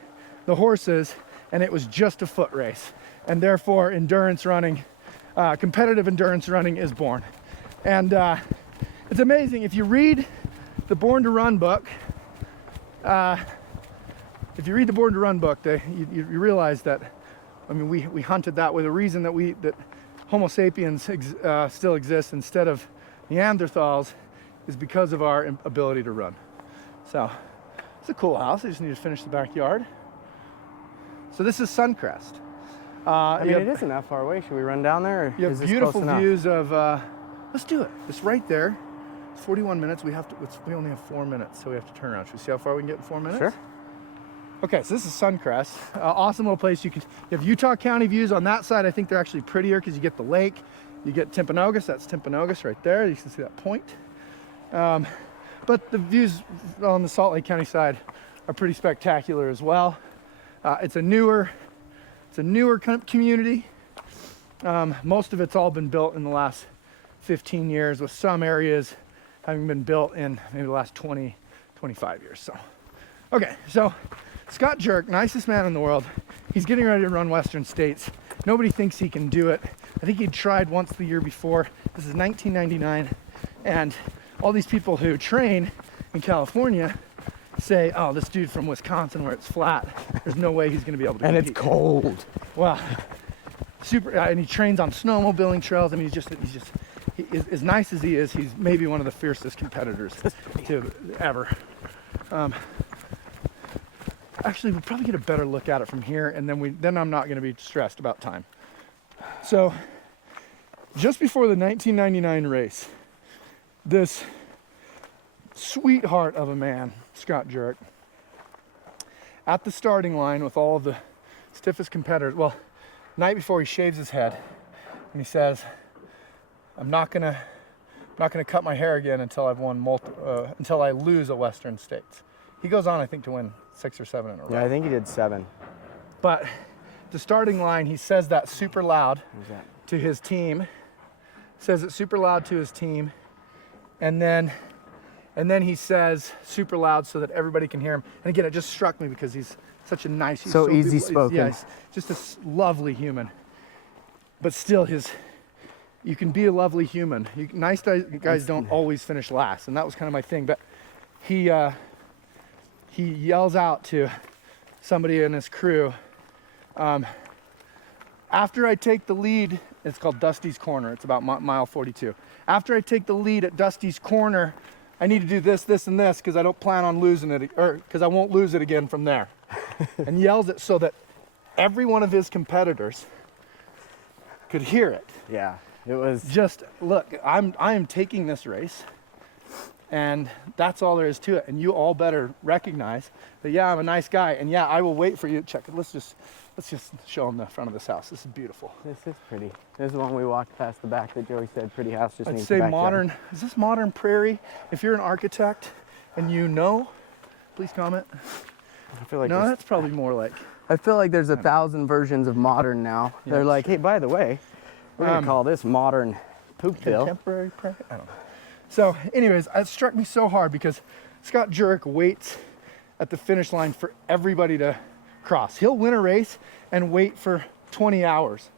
the horses, and it was just a foot race. And therefore, endurance running, competitive endurance running is born. And it's amazing, if you read the Born to Run book, you realize that, I mean, we hunted that way. The reason that Homo sapiens still exists instead of Neanderthals is because of our ability to run. So, it's a cool house. I just need to finish the backyard. So this is Suncrest. I mean, it isn't that far away. Should we run down there? Or you have is this beautiful close enough? views of, let's do it. It's right there. It's 41 minutes. We only have 4 minutes, so we have to turn around. Should we see how far we can get in 4 minutes? Sure. Okay, so this is Suncrest. Awesome little place. You have Utah County views on that side. I think they're actually prettier because you get the lake. You get Timpanogos. That's Timpanogos right there. You can see that point. But the views on the Salt Lake County side are pretty spectacular as well. It's a newer kind of community. Most of it's all been built in the last 15 years, with some areas having been built in maybe the last 20, 25 years. So, okay, so Scott Jurek, nicest man in the world. He's getting ready to run Western States. Nobody thinks he can do it. I think he tried once the year before. This is 1999, and all these people who train in California say, oh, this dude from Wisconsin where it's flat, there's no way he's going to be able to compete. And it's cold. Well, and he trains on snowmobiling trails. I mean, as nice as he is, he's maybe one of the fiercest competitors to ever. Actually, we'll probably get a better look at it from here, and then I'm not going to be stressed about time. So, just before the 1999 race, this sweetheart of a man, Scott Jurek, at the starting line with all of the stiffest competitors. Well, night before, he shaves his head and he says, "I'm not gonna cut my hair again until I've won until I lose a Western States." He goes on, I think, to win 6 or 7 in a row. Yeah, I think he did 7. But the starting line, he says that super loud to his team. Says it super loud to his team, and then he says super loud so that everybody can hear him. And again, it just struck me because he's such a nice, he's so easy spoken. Yeah, he's just a lovely human. But still, you can be a lovely human. Nice guys don't always finish last, and that was kind of my thing. But he yells out to somebody in his crew, after I take the lead, it's called Dusty's Corner. It's about mile 42. After I take the lead at Dusty's Corner, I need to do this, this, and this because I don't plan on losing it, or because I won't lose it again from there. And yells it so that every one of his competitors could hear it. Yeah, it was just, look, I am taking this race, and that's all there is to it. And you all better recognize that, yeah, I'm a nice guy, and yeah, I will wait for you. Check it. Let's just show them the front of this house. This is beautiful. This is pretty. This is the one we walked past the back that Joey said pretty house just I'd needs say the backyard. modern. Is this modern prairie? If you're an architect and you know, please comment. I feel like No, that's probably more like. I feel like there's 1,000 versions of modern now. Yeah, They're like, true. hey, by the way, we're gonna call this modern Poopville. Contemporary prairie? I don't know. So, anyways, it struck me so hard because Scott Jurek waits at the finish line for everybody to cross. He'll win a race and wait for 20 hours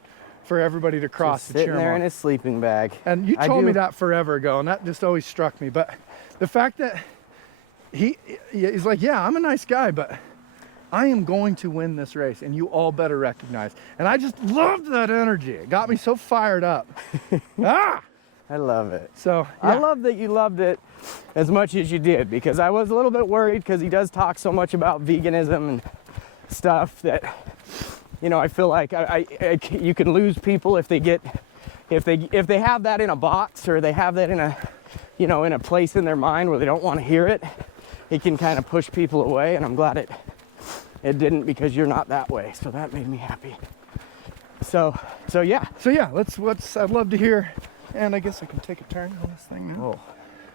for everybody to cross to cheer Sitting him there on. in his sleeping bag. And you told me that forever ago, and that just always struck me. But the fact that he's like, yeah, I'm a nice guy, but I am going to win this race, and you all better recognize. And I just loved that energy. It got me so fired up. I love it. So I love that you loved it as much as you did, because I was a little bit worried, because he does talk so much about veganism and stuff that, you know, I feel like you can lose people if they have that in a box, or they have that in a, you know, in a place in their mind where they don't want to hear it. It can kind of push people away, and I'm glad it didn't, because you're not that way. So that made me happy. So yeah. Let's I'd love to hear. And I guess I can take a turn on this thing now. Oh.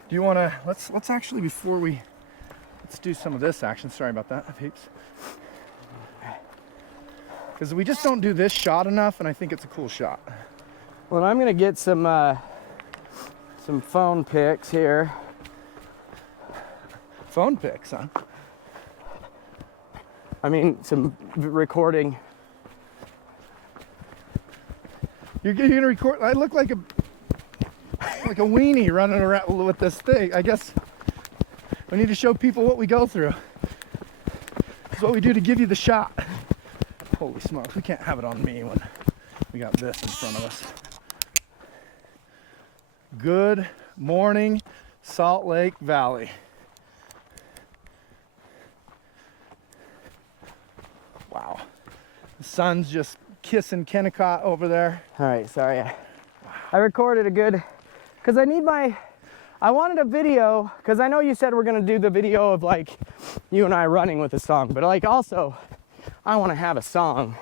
Do you want to, let's actually, let's do some of this action. Sorry about that, peeps. Because we just don't do this shot enough, and I think it's a cool shot. Well, I'm going to get some phone pics here. Phone pics, huh? I mean, some recording. You're going to record, I look like a weenie running around with this thing. I guess we need to show people what we go through. It's what we do to give you the shot. Holy smokes, we can't have it on me when we got this in front of us. Good morning, Salt Lake Valley. Wow. The sun's just kissing Kennecott over there. All right, sorry. I recorded a good, because I wanted a video, because I know you said we're going to do the video of like you and I running with a song, but like also I want to have a song,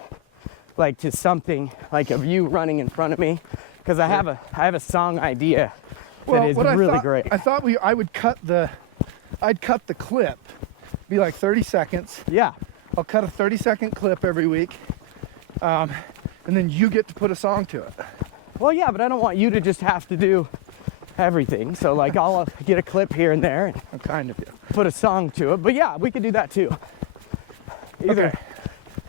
like just something like of you running in front of me, because I have a song idea that is really great. I thought I'd cut the clip, be like 30 seconds. Yeah. I'll cut a 30-second clip every week, and then you get to put a song to it. Well, yeah, but I don't want you to just have to do everything. So like I'll get a clip here and there and kind of put a song to it. But yeah, we could do that too. Okay.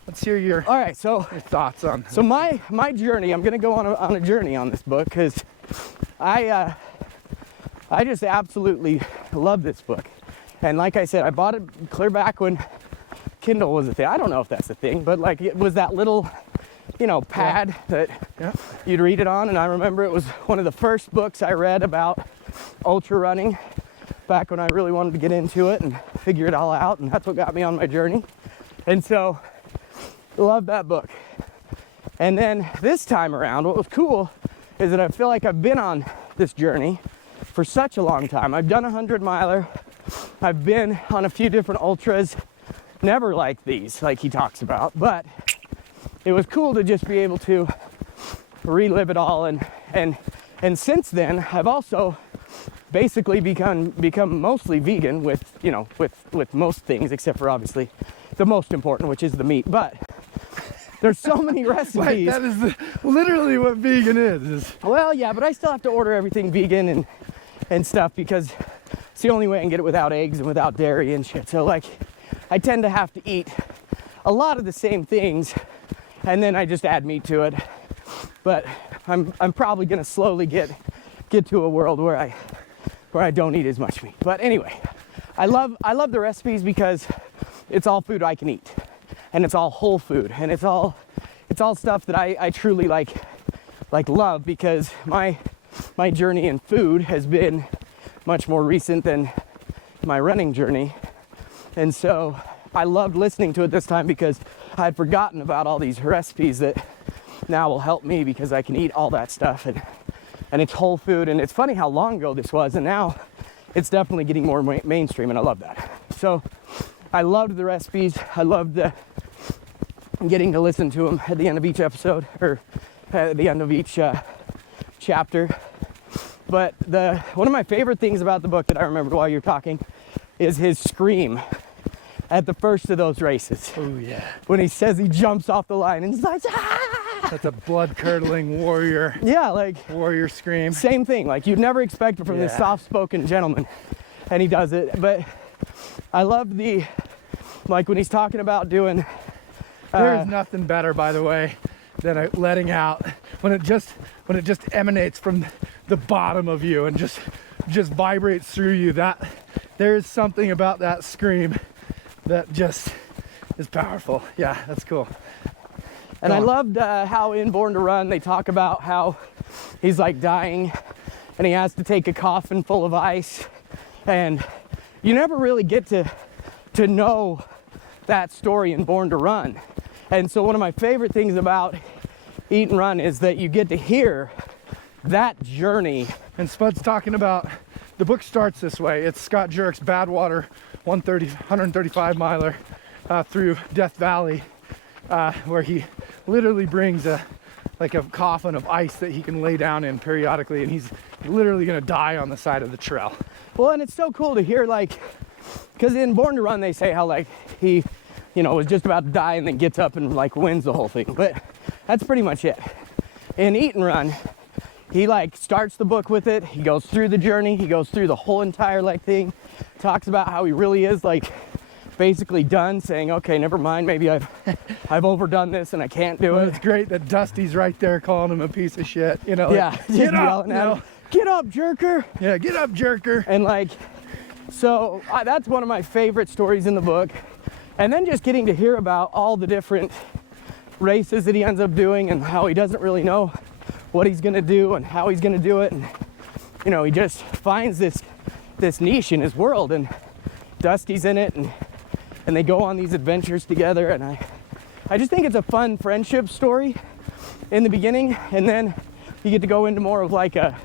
Let's hear your thoughts on. So my journey. I'm gonna go on a journey on this book, because I just absolutely love this book. And like I said, I bought it clear back when Kindle was a thing. I don't know if that's a thing, but like it was that little, you know, pad that you'd read it on. And I remember it was one of the first books I read about ultra running back when I really wanted to get into it and figure it all out. And that's what got me on my journey. And so love that book. And then this time around, what was cool is that I feel like I've been on this journey for such a long time. I've done a 100-miler. I've been on a few different ultras, never like these, like he talks about, but it was cool to just be able to relive it all. And since then, I've also basically become mostly vegan with most things, except for obviously the most important, which is the meat. But there's so many recipes. Right, that is literally what vegan is. Well, yeah, but I still have to order everything vegan and stuff, because it's the only way I can get it without eggs and without dairy and shit. So like, I tend to have to eat a lot of the same things, and then I just add meat to it. But I'm probably gonna slowly get to a world where I don't eat as much meat. But anyway, I love the recipes, because it's all food I can eat, and it's all whole food, and it's all stuff that I truly like love, because my journey in food has been much more recent than my running journey. And so I loved listening to it this time, because I had forgotten about all these recipes that now will help me, because I can eat all that stuff, and it's whole food. And it's funny how long ago this was, and now it's definitely getting more mainstream, and I love that. So I loved the recipes. I loved getting to listen to them at the end of each episode, or at the end of each chapter. But one of my favorite things about the book that I remembered while you were talking is his scream at the first of those races. Oh yeah. When he says he jumps off the line and he's like, ah! That's a blood-curdling warrior. Yeah, like warrior scream. Same thing. Like you'd never expect it from this soft-spoken gentleman, and he does it. But I love like when he's talking about doing. There's nothing better, by the way, than letting out when it just emanates from the bottom of you and just vibrates through you. That there is something about that scream that just is powerful. Yeah, that's cool. And I loved how in Born to Run they talk about how he's like dying and he has to take a coffin full of ice, and you never really get to know that story in Born to Run. And so one of my favorite things about Eat and Run is that you get to hear that journey. And Spud's talking about, the book starts this way. It's Scott Jurick's Badwater 135 miler through Death Valley, where he literally brings a coffin of ice that he can lay down in periodically, and he's literally gonna die on the side of the trail. Well, and it's so cool to hear, like, because in Born to Run they say how like he, you know, was just about to die and then gets up and like wins the whole thing, but that's pretty much it. In Eat and Run, he like starts the book with it, he goes through the journey, he goes through the whole entire like thing, talks about how he really is like basically done, saying, okay, never mind, maybe I've overdone this and I can't do it. It's great that Dusty's right there calling him a piece of shit, you know, like, yeah, get up, get up, jerker. Yeah, get up, jerker. And like, so that's one of my favorite stories in the book. And then just getting to hear about all the different races that he ends up doing and how he doesn't really know what he's gonna do and how he's gonna do it, and you know, he just finds this niche in his world, and Dusty's in it, and they go on these adventures together, and I just think it's a fun friendship story in the beginning, and then you get to go into more of like a,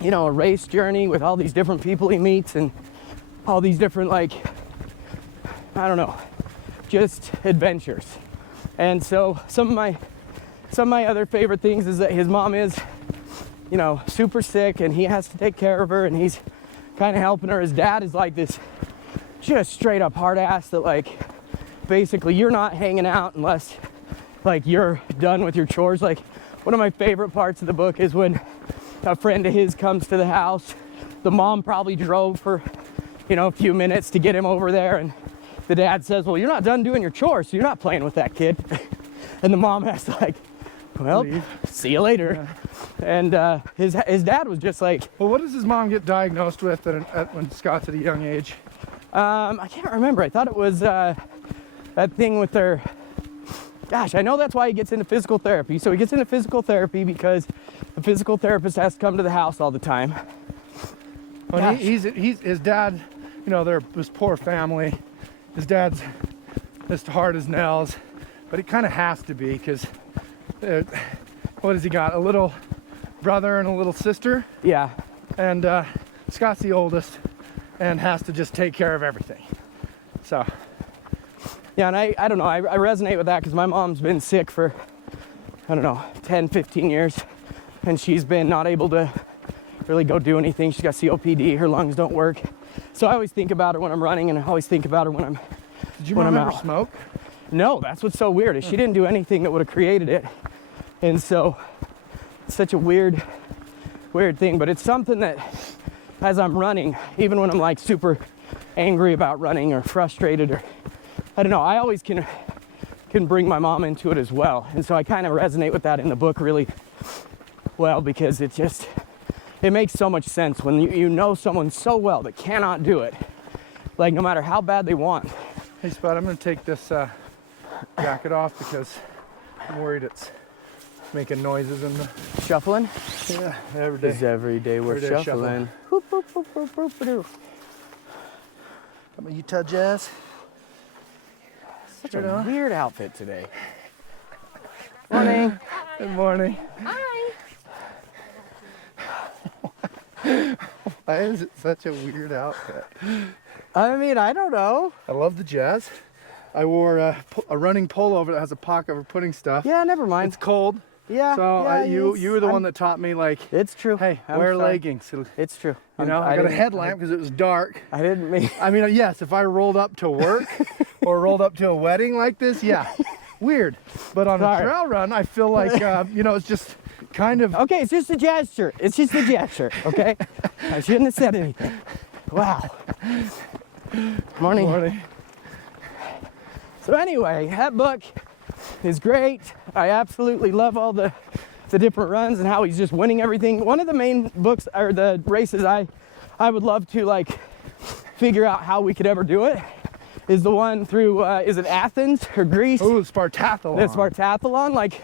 you know, a race journey with all these different people he meets and all these different, like, I don't know, just adventures. And so some of my other favorite things is that his mom is, you know, super sick and he has to take care of her, and he's kind of helping her. His dad is like this just straight up hard ass that like basically you're not hanging out unless like you're done with your chores. Like, one of my favorite parts of the book is when a friend of his comes to the house. The mom probably drove for, you know, a few minutes to get him over there, and the dad says, well, you're not done doing your chores, so you're not playing with that kid. And the mom has to like, well, see you later. Yeah. And his dad was just like, well, what does his mom get diagnosed with when Scott's at a young age? I can't remember. I thought it was that thing with their, gosh, I know that's why he gets into physical therapy. So he gets into physical therapy because the physical therapist has to come to the house all the time. Well, he's his dad, you know, they're this poor family. His dad's as hard as nails, but it kind of has to be because what has he got? A little brother and a little sister. Yeah. And Scott's the oldest and has to just take care of everything. So. Yeah, and I don't know, I resonate with that because my mom's been sick for, I don't know, 10, 15 years, and she's been not able to really go do anything. She's got COPD, her lungs don't work. So I always think about her when I'm running, and I always think about her when I'm Did your mom ever smoke? No, that's what's so weird is she didn't do anything that would have created it. And so it's such a weird thing, but it's something that as I'm running, even when I'm like super angry about running or frustrated or I don't know, I always can bring my mom into it as well. And so I kind of resonate with that in the book really well, because it makes so much sense when you know someone so well that cannot do it, like no matter how bad they want. Hey Spud, I'm gonna take this jacket off because I'm worried it's making noises in the shuffling. Yeah, every day. Because every day we're shuffling. Boop, boop, boop, boop, boop, boop. Got my Utah Jazz. Such a weird outfit today. Morning. Good morning. Hi. Why is it such a weird outfit? I mean, I don't know. I love the Jazz. I wore a running pullover that has a pocket for putting stuff. Yeah, never mind. It's cold. Yeah. So yeah, you were the one that taught me, like, it's true. hey, I'm wear sorry. leggings. It's true. You know, I got a headlamp because it was dark. I didn't mean. I mean, yes, if I rolled up to work or rolled up to a wedding like this, yeah, weird. But on a trail run, I feel like, you know, it's just kind of. Okay, it's just a Jazz shirt. It's just a Jazz shirt, okay? I shouldn't have said anything. Wow. Morning. Morning. So anyway, that book is great. I absolutely love all the different runs and how he's just winning everything. One of the main books or the races I would love to like figure out how we could ever do it is the one through, is it Athens or Greece? Oh, Spartathlon. The Spartathlon, like,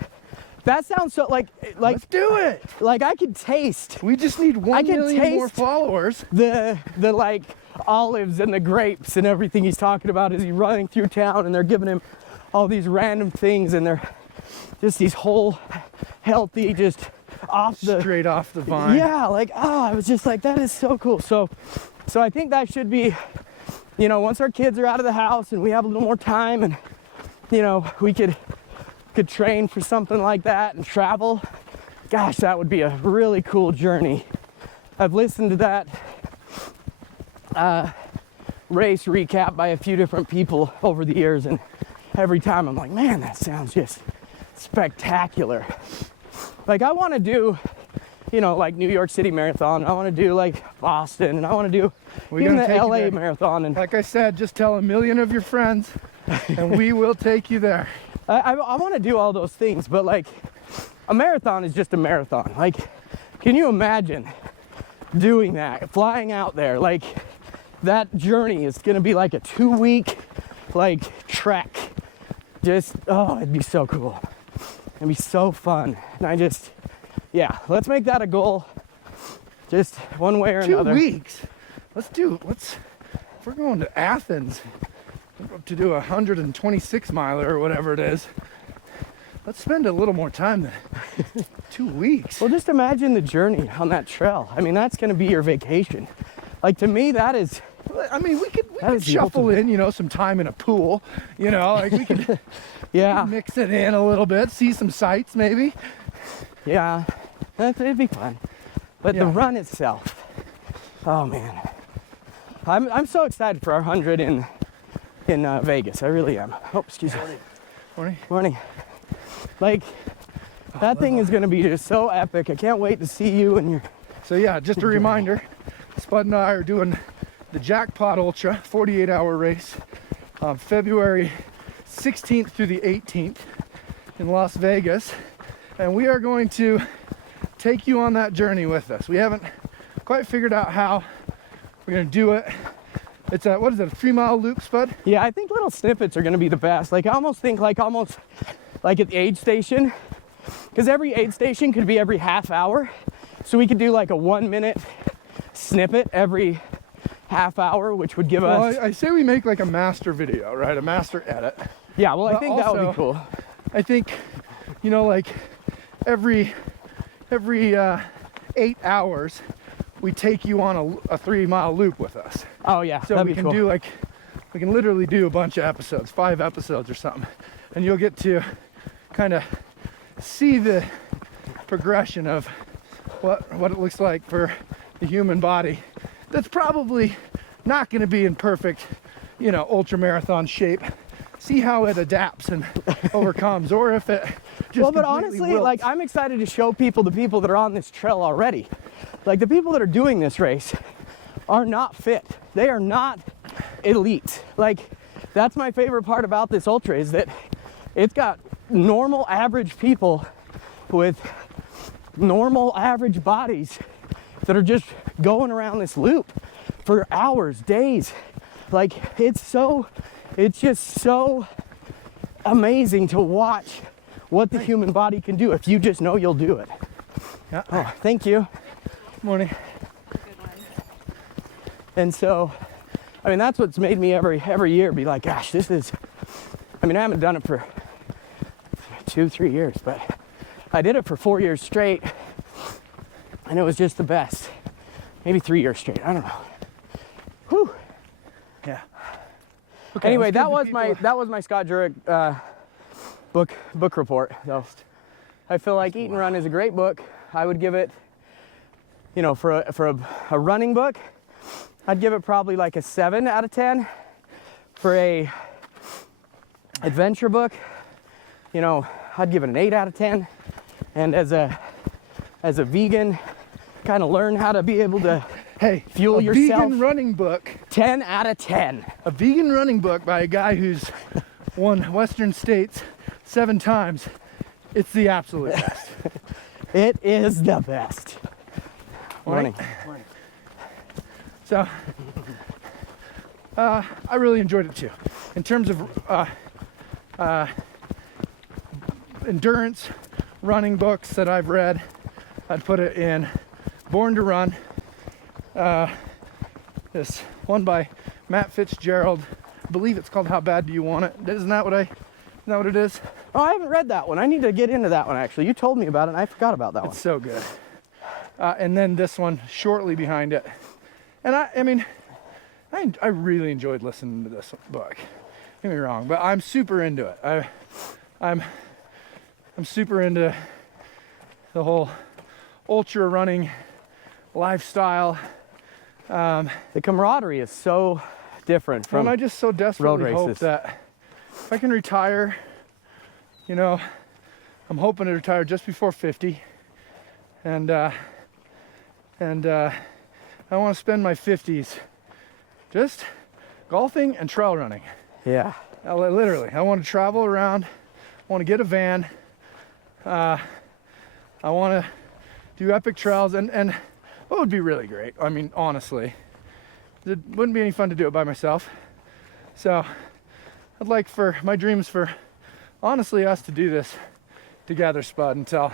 that sounds so, like, Let's do it. like I could taste We just need 1 million more followers. the like olives and the grapes and everything he's talking about as he's running through town, and they're giving him all these random things, and they're just these whole healthy, just Straight off the vine. Yeah, like, I was just like, that is so cool. So I think that should be, you know, once our kids are out of the house and we have a little more time, and, you know, we could train for something like that and travel. Gosh, that would be a really cool journey. I've listened to that race recap by a few different people over the years, and every time I'm like, man, that sounds just spectacular. Like, I want to do, you know, like New York City Marathon. I want to do like Boston, and I want to do even the LA Marathon. And like I said, just tell 1 million of your friends, and we will take you there. I want to do all those things, but like, a marathon is just a marathon. Like, can you imagine doing that, flying out there? Like, that journey is going to be like a 2-week like trek. Just, oh, it'd be so cool. It'd be so fun. And yeah, let's make that a goal. Just one way or another. 2 weeks. If we're going to Athens to do a 126 miler or whatever it is, let's spend a little more time than 2 weeks. Well, just imagine the journey on that trail. I mean, that's going to be your vacation. Like, to me, that is. I mean, we could shuffle in, you know, some time in a pool, you know, like we could, yeah, we could mix it in a little bit, see some sights maybe. Yeah, it'd be fun. But Yeah. the run itself, oh man, I'm so excited for our 100 in Vegas. I really am. Oh, excuse me. Morning. Like, that thing is gonna be just so epic. I can't wait to see you and your. So yeah, just a reminder, Spud and I are doing the Jackpot Ultra 48-hour race on February 16th through the 18th in Las Vegas, and we are going to take you on that journey with us. We haven't quite figured out how we're going to do it. It's a, what is it, a 3-mile loop, Spud? Yeah, I think little snippets are going to be the best. Like, I almost think like at the aid station, because every aid station could be every half hour, so we could do like a 1-minute snippet every half hour, which would give us. I say we make like a master video, right? A master edit. Yeah, well, I But think that would also, be cool. I think, you know, like every 8 hours, we take you on a 3-mile loop with us. Oh yeah, So that'd we be can cool. do we can literally do a bunch of episodes, 5 episodes or something, and you'll get to kind of see the progression of what it looks like for the human body. That's probably not going to be in perfect, you know, ultra marathon shape. See how it adapts and overcomes, or if it just Well, but completely honestly, wilts. like, I'm excited to show the people that are on this trail already. Like, the people that are doing this race are not fit. They are not elite. Like, that's my favorite part about this ultra, is that it's got normal average people with normal average bodies that are just going around this loop for hours, days. Like, it's just so amazing to watch what the human body can do if you just know you'll do it. Yeah. Oh, thank you. Morning. And so, I mean, that's what's made me every year be like, gosh, this is, I mean, I haven't done it for 2-3 years, but I did it for 4 years straight, and it was just the best. Maybe 3 years straight, I don't know. Whew. Yeah. Okay, Anyway, let's give the people- that was my Scott Jurek book report. So I feel like Eat and Run is a great book. I would give it, you know, for a running book, I'd give it probably like a 7 out of 10. For a adventure book, you know, I'd give it an 8 out of 10. And as a vegan, kind of learn how to be able to fuel yourself. Vegan running book. 10 out of 10. A vegan running book by a guy who's won Western States 7 times. It's the absolute best. It is the best. Morning. So I really enjoyed it too. In terms of endurance running books that I've read, I'd put it in Born to Run. This one by Matt Fitzgerald. I believe it's called How Bad Do You Want It? Isn't that what it is? Oh, I haven't read that one. I need to get into that one, actually. You told me about it, and I forgot about that one. It's so good. And then this one shortly behind it. And I really enjoyed listening to this book. Don't get me wrong, but I'm super into it. I'm super into the whole ultra running lifestyle. The camaraderie is so different from and I just so desperately hope races. that if I can retire, you know, I'm hoping to retire just before 50, and I want to spend my 50s just golfing and trail running. Yeah. Literally, I want to travel around. I want to get a van. I want to do epic trails, and what would be really great, I mean, honestly, it wouldn't be any fun to do it by myself. So I'd like for my dreams for, honestly, us to do this together, Spud, until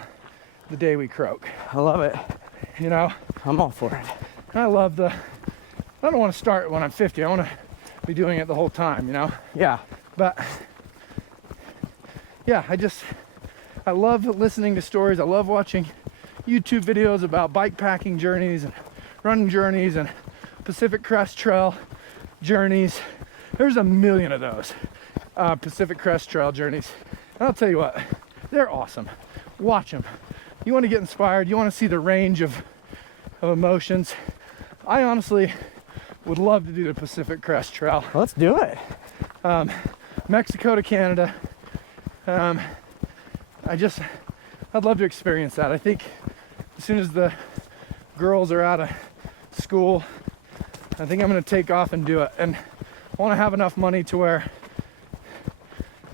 the day we croak. I love it. You know? I'm all for it. I don't want to start when I'm 50. I want to be doing it the whole time, you know? Yeah. But yeah, I love listening to stories. I love watching YouTube videos about bike packing journeys and running journeys and Pacific Crest Trail journeys. There's a million of those Pacific Crest Trail journeys. And I'll tell you what, they're awesome. Watch them. You want to get inspired. You want to see the range of emotions. I honestly would love to do the Pacific Crest Trail. Let's do it. Mexico to Canada. I'd love to experience that. I think as soon as the girls are out of school, I think I'm going to take off and do it. And I want to have enough money to where,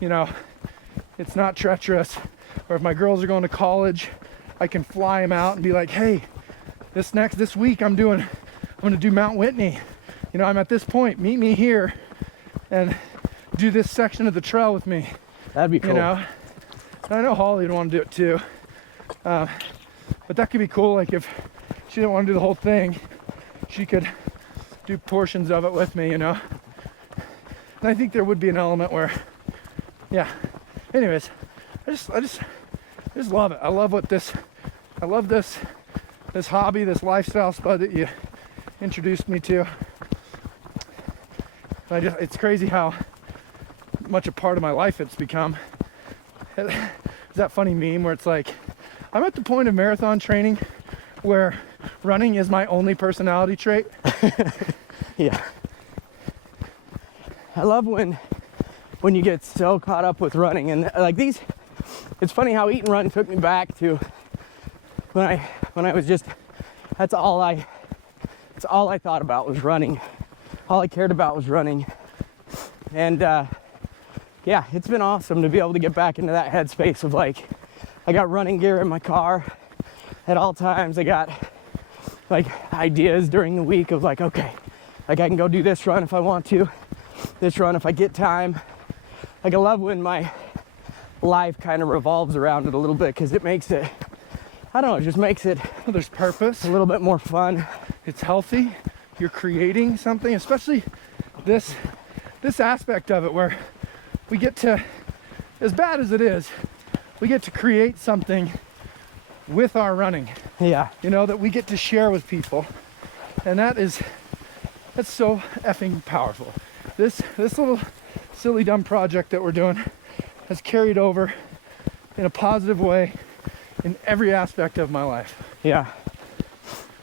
you know, it's not treacherous. Or if my girls are going to college, I can fly them out and be like, hey, this week I'm going to do Mount Whitney. You know, I'm at this point, meet me here and do this section of the trail with me. That'd be cool. You know, and I know Holly would want to do it too. But that could be cool. Like if she didn't want to do the whole thing, she could do portions of it with me, you know. And I think there would be an element where, yeah. Anyways, I just love it. I love this hobby, this lifestyle, Spud, that you introduced me to. It's crazy how much a part of my life it's become. It's that funny meme where it's like, I'm at the point of marathon training where running is my only personality trait. Yeah. I love when you get so caught up with running, and like these, it's funny how Eat and Run took me back to when I was just, that's all I thought about was running. All I cared about was running. And yeah, it's been awesome to be able to get back into that headspace of like, I got running gear in my car at all times. I got like ideas during the week of like, okay, like I can go do this run if I want to, this run if I get time. Like I love when my life kind of revolves around it a little bit, because it makes it, I don't know, it just makes it, Well, there's purpose. a little bit more fun. It's healthy. You're creating something, especially this aspect of it where we get to, as bad as it is, we get to create something with our running, Yeah. you know, that we get to share with people. And that's so effing powerful. This little silly dumb project that we're doing has carried over in a positive way in every aspect of my life. Yeah.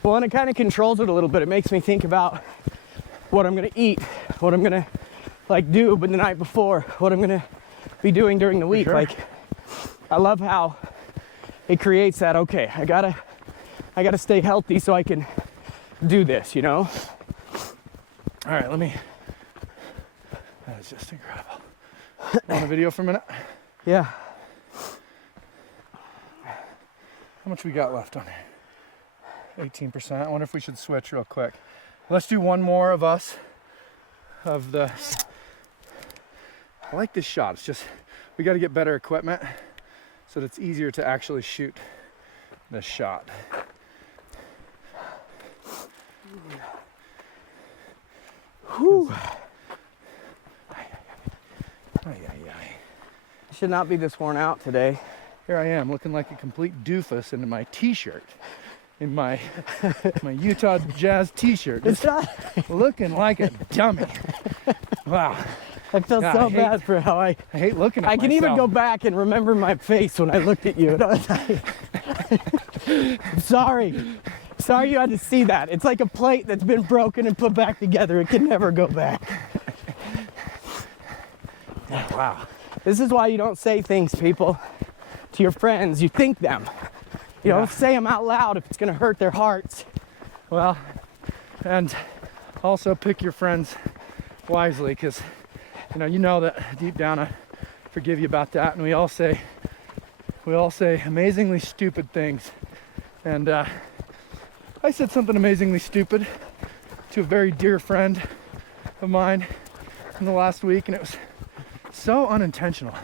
Well, and it kind of controls it a little bit. It makes me think about what I'm going to eat, what I'm going to like do but the night before, what I'm going to be doing during the week. Sure. Like, I love how it creates that, okay, I gotta stay healthy so I can do this, you know? All right, that is just incredible. Want a video for a minute? Yeah. How much we got left on here? 18%. I wonder if we should switch real quick. Let's do one more of us of the, I like this shot. It's just, we got to get better equipment so that it's easier to actually shoot this shot. Whew. Should not be this worn out today. Here I am looking like a complete doofus in my t-shirt, in my Utah Jazz t-shirt. It's not. Looking like a dummy. Wow. I felt God, so bad for how I hate looking at I can myself. even go back and remember my face when I looked at you. I'm sorry. Sorry you had to see that. It's like a plate that's been broken and put back together. It can never go back. Wow. This is why you don't say things, people, to your friends. You think them. You don't say them out loud if it's going to hurt their hearts. Well, and also pick your friends wisely, because you know that deep down I forgive you about that, and we all say amazingly stupid things. And I said something amazingly stupid to a very dear friend of mine in the last week, and it was so unintentional.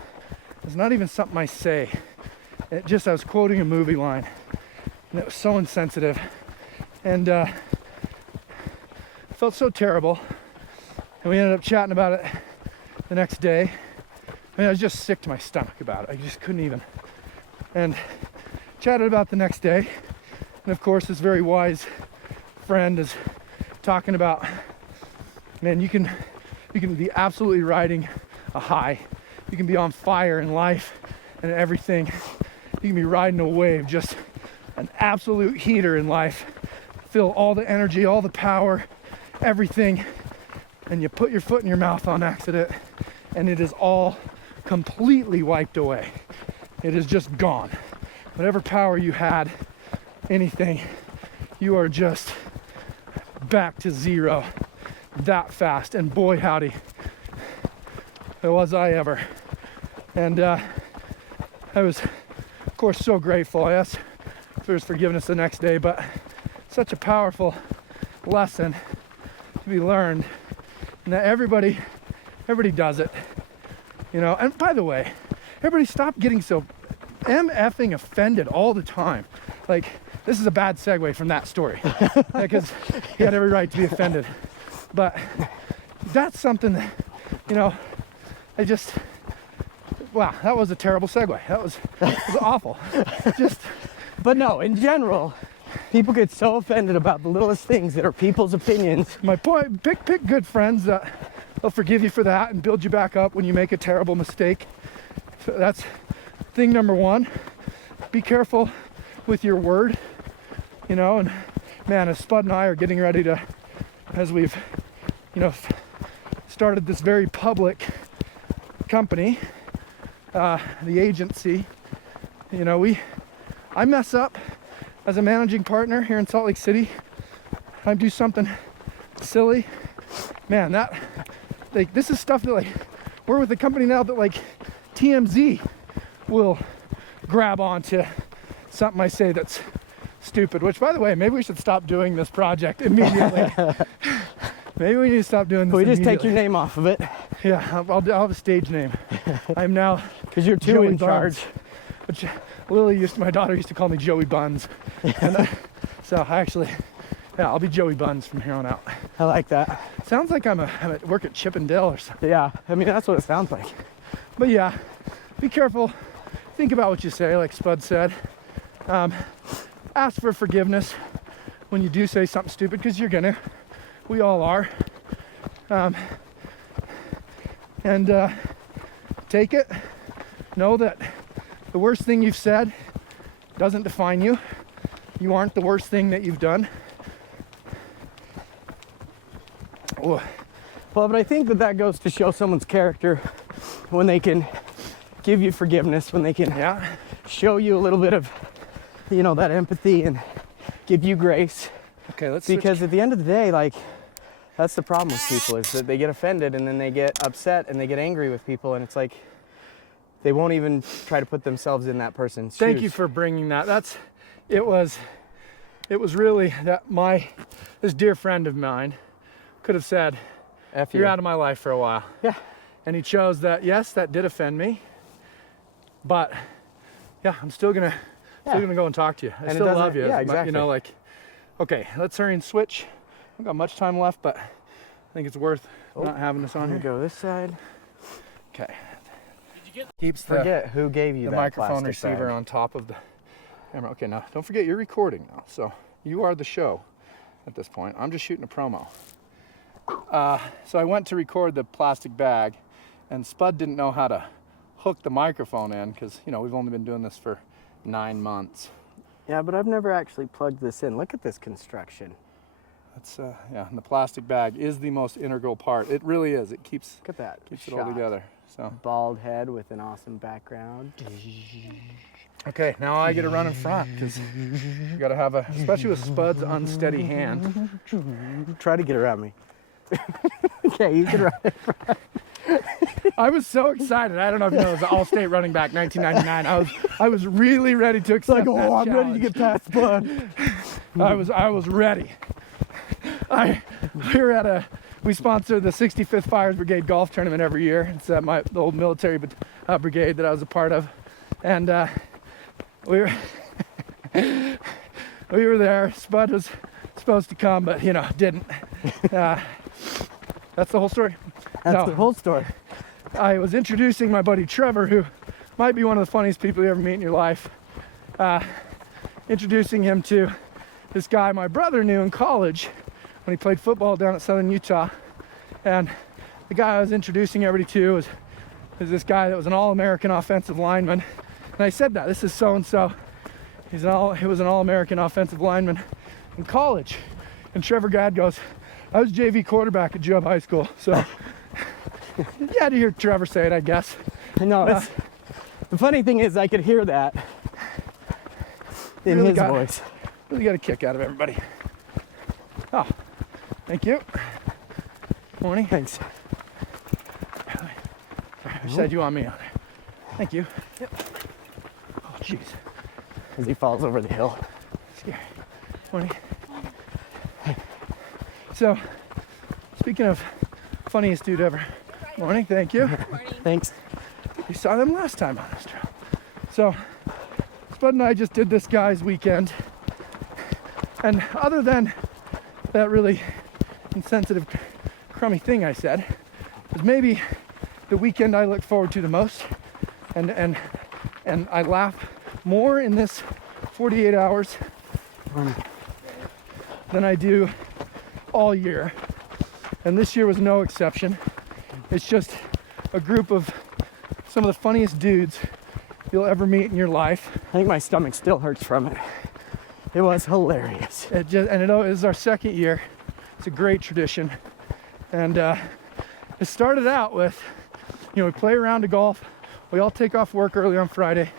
It's not even something I say. I was quoting a movie line, and it was so insensitive, and I felt so terrible. And we ended up chatting about it the next day. I mean, I was just sick to my stomach about it. I just couldn't even. And chatted about it the next day. And of course, this very wise friend is talking about, man, you can be absolutely riding a high. You can be on fire in life and everything. You can be riding a wave, just an absolute heater in life. Feel all the energy, all the power, everything. And you put your foot in your mouth on accident, and it is all completely wiped away. It is just gone. Whatever power you had, anything, you are just back to zero that fast. And boy howdy, was I ever. And I was, of course, so grateful. I asked for his forgiveness the next day, but such a powerful lesson to be learned, and that everybody does it, And by the way, everybody stop getting so effing offended all the time. Like, this is a bad segue from that story, because he had every right to be offended. But that's something that, wow, that was a terrible segue. That was awful. But no, in general, people get so offended about the littlest things that are people's opinions. My point, pick good friends that they'll forgive you for that and build you back up when you make a terrible mistake. So that's thing number one. Be careful with your word, and man, as Spud and I are getting ready to, as we've, started this very public company, the agency, I mess up as a managing partner here in Salt Lake City. I do something silly, man, this is stuff that we're with a company now that TMZ will grab onto something I say that's stupid, which, by the way, maybe we should stop doing this project immediately. Maybe we need to stop doing this. We just take your name off of it. Yeah, I'll have a stage name. I'm now, because you're too Joey in charge. Buns, which my daughter used to call me Joey Buns. And, so I'll be Joey Buns from here on out. I like that. Sounds like I'm at work at Chippendale or something. Yeah, I mean, that's what it sounds like. But yeah, be careful. Think about what you say, like Spud said. Ask for forgiveness when you do say something stupid, because you're gonna. We all are. And take it. Know that the worst thing you've said doesn't define you. You aren't the worst thing that you've done. Well, but I think that goes to show someone's character when they can give you forgiveness, when they can show you a little bit of, that empathy and give you grace. Okay, because at the end of the day, that's the problem with people, is that they get offended and then they get upset and they get angry with people, and it's like they won't even try to put themselves in that person's shoes. Thank you for bringing that. It was really that this dear friend of mine could have said, F you. You're out of my life for a while. Yeah. And he chose that. Yes, that did offend me. But yeah, I'm still gonna go and talk to you. I And it still doesn't- love you. yeah, But, exactly. you know, like, okay, let's hurry and switch. I haven't got much time left, but I think it's worth not having this on I'm here. gonna go this side. Okay. Keeps the Forget who gave you that microphone plastic receiver bag. on top of the camera. Okay, now don't forget you're recording now, so you are the show at this point. I'm just shooting a promo. So I went to record the plastic bag, and Spud didn't know how to hook the microphone in because, you know, we've only been doing this for 9 months. Yeah, but I've never actually plugged this in. Look at this construction. That's yeah, and the plastic bag is the most integral part. It really is. It keeps Look at that. it shot. all together. So Bald head with an awesome background. okay, now I get to run in front because you got to have a, especially with Spud's unsteady hand. Try to get around me. Okay, you can run in front. I was so excited. I don't know if you know, it was the All-State running back 1999. I was really ready to accept that I'm ready to challenge. get past Spud. I was ready. We sponsor the 65th Fires Brigade golf tournament every year. It's the old military brigade that I was a part of, and we were there. Spud was supposed to come, but you know, didn't. That's the whole story. That's No. the whole story. I was introducing my buddy Trevor, who might be one of the funniest people you ever meet in your life. Introducing him to this guy my brother knew in college when he played football down at Southern Utah. And the guy I was introducing everybody to was this guy that was an All-American offensive lineman. And I said that, this is so-and-so. He was an All-American offensive lineman in college. And Trevor Gadd goes, I was JV quarterback at Job High School. So you had to hear Trevor say it, I guess. No, the funny thing is I could hear that in Really his got- voice. Really got a kick out of everybody. Oh, thank you. Morning. Thanks. I said you want me on there. Thank you. Yep. Oh, jeez. As he falls over the hill. Scary. Morning. So, speaking of funniest dude ever. Morning, thank you. Thanks. You saw them last time on this trail. So, Spud and I just did this guy's weekend. And other than that really insensitive, crummy thing I said, it was maybe the weekend I look forward to the most. And I laugh more in this 48 hours than I do all year. And this year was no exception. It's just a group of some of the funniest dudes you'll ever meet in your life. I think my stomach still hurts from it. It was hilarious. It is our second year. It's a great tradition. And it started out with, you know, we play a round of golf. We all take off work early on Friday.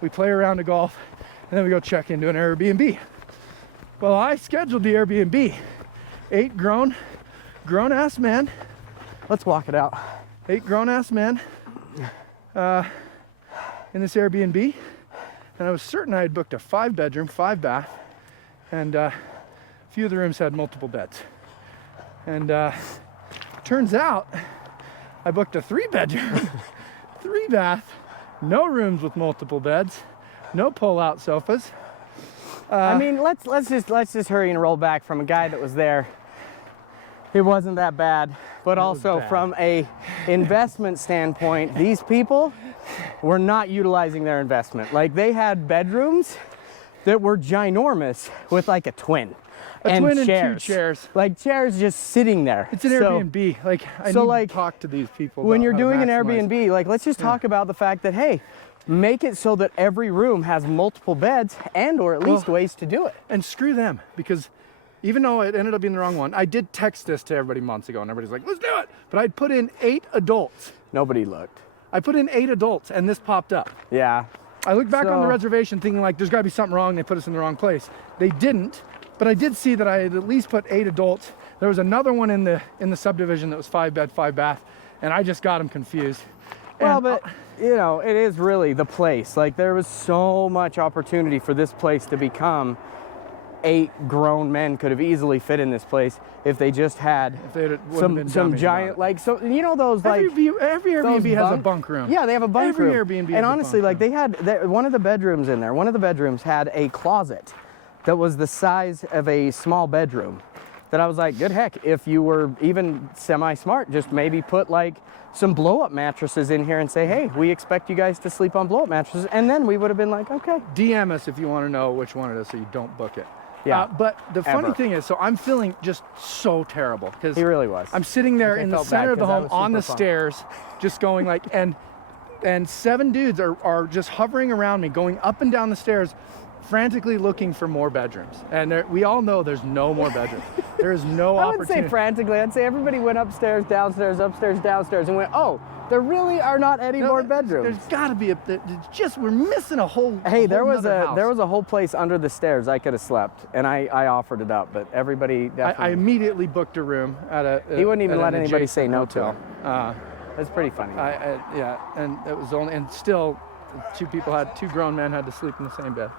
We play a round of golf, and then we go check into an Airbnb. Well, I scheduled the Airbnb. 8 grown-ass men. Let's walk it out. 8 grown-ass men in this Airbnb. And I was certain I had booked a 5-bedroom, 5-bath, and a few of the rooms had multiple beds. And turns out I booked a 3-bedroom, 3-bath, no rooms with multiple beds, no pull-out sofas. I mean, let's just hurry and roll back from a guy that was there. It wasn't that bad, but also bad. from a investment standpoint, these people were not utilizing their investment. Like, they had bedrooms that were ginormous with like a twin. A twin and 2 chairs. Like chairs just sitting there. It's an So, Airbnb. Like, I so, need like, to talk to these people. when about you're how to doing an maximize. Airbnb, like, let's just talk about the fact that, hey, make it so that every room has multiple beds and or at least ways to do it. And screw them, because even though it ended up being the wrong one, I did text this to everybody months ago, and everybody's like, let's do it. But I'd put in 8 adults. Nobody looked. I put in 8 adults, and this popped up. Yeah. I looked back on the So- reservation thinking, like, there's got to be something wrong. They put us in the wrong place. They didn't, but I did see that I had at least put 8 adults. There was another one in the subdivision that was 5-bed, 5-bath, and I just got them confused. Well, And, but you know, it is really the place. Like, there was so much opportunity for this place to become 8 grown men could have easily fit in this place if they just had If they wouldn't some been dummies giant, about like, so you know those like every those Airbnb has a bunk- bunk room. Yeah, they have a bunk Every room. Airbnb has and a honestly, bunk like they had one of the bedrooms in there. One of the bedrooms had a closet that was the size of a small bedroom. That I was like, good heck, if you were even semi-smart, just maybe put like some blow-up mattresses in here and say, hey, we expect you guys to sleep on blow-up mattresses, and then we would have been like, okay. DM us if you want to know which one it is so you don't book it. Yeah, but the funny ever. thing is, so I'm feeling just so terrible because He really was. I'm sitting there I in the felt bad center of the 'cause I home was on the super pumped. stairs, just going like, and 7 dudes are just hovering around me, going up and down the stairs, frantically looking for more bedrooms. And we all know there's no more bedrooms. There is no I wouldn't opportunity. say frantically. I'd say everybody went upstairs, downstairs, upstairs, downstairs, and went, oh, there really are not any more bedrooms. There's got to be we're missing a whole. Hey, there was a whole place under the stairs I could have slept, and I offered it up, but everybody definitely. I immediately booked a room at a. He wouldn't even at let an anybody say adjacent no to hotel. him. That's pretty funny. Yeah, and it was only, and still, 2 grown men had to sleep in the same bed.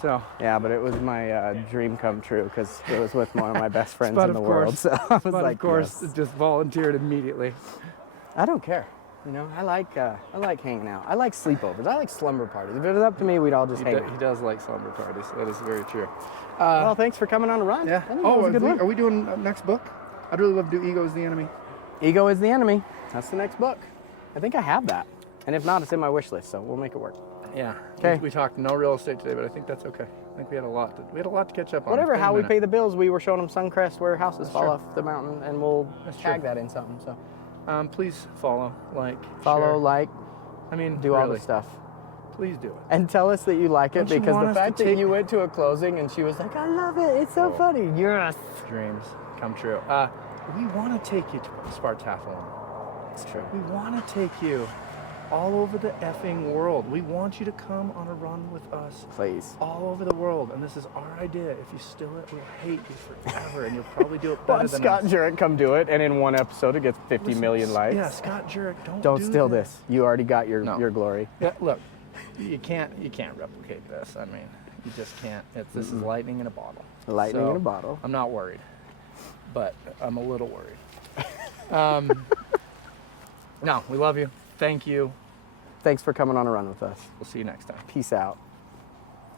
So. Yeah, but it was my dream come true because it was with one of my best friends Spud, in the of world. course. So I was But like, of course, yes. just volunteered immediately. I don't care. You know, I like hanging out. I like sleepovers. I like slumber parties. If it was up to me, we'd all just hang out. He does like slumber parties. That is very true. Well, thanks for coming on a run. Yeah. I think that was a good one. Are we doing next book? I'd really love to do Ego is the Enemy. Ego is the Enemy. That's the next book. I think I have that. And if not, it's in my wish list, so we'll make it work. Yeah. 'Kay. We talked no real estate today, but I think that's okay. I think we had a lot to catch up on. Whatever, It's been a how we minute. pay the bills, we were showing them Suncrest where houses fall true. off the mountain, and we'll That's tag true. that in something. So Please follow, like, follow, share. like, I mean, do all really, the stuff. Please do it. And tell us that you like it, Don't you because want the us to fact that take- you went to a closing and she was like, I love it, it's so Oh. funny. Yes. Dreams come true. We want to take you to Spartathlon. It's true. We want to take you all over the effing world. We want you to come on a run with us Please. all over the world. And this is our idea. If you steal it, we'll hate you forever, and you'll probably do it better Watch than Scott us. Jurek come do it, and in one episode it gets 50 Listen, million likes. Yeah, Scott Jurek, Don't do steal this. this. You already got your No. glory. Yeah, look, you can't replicate this. I mean, you just can't. This is lightning in a bottle. Lightning So, in a bottle. I'm not worried, but I'm a little worried. No, we love you. Thank you. Thanks for coming on a run with us. We'll see you next time. Peace out.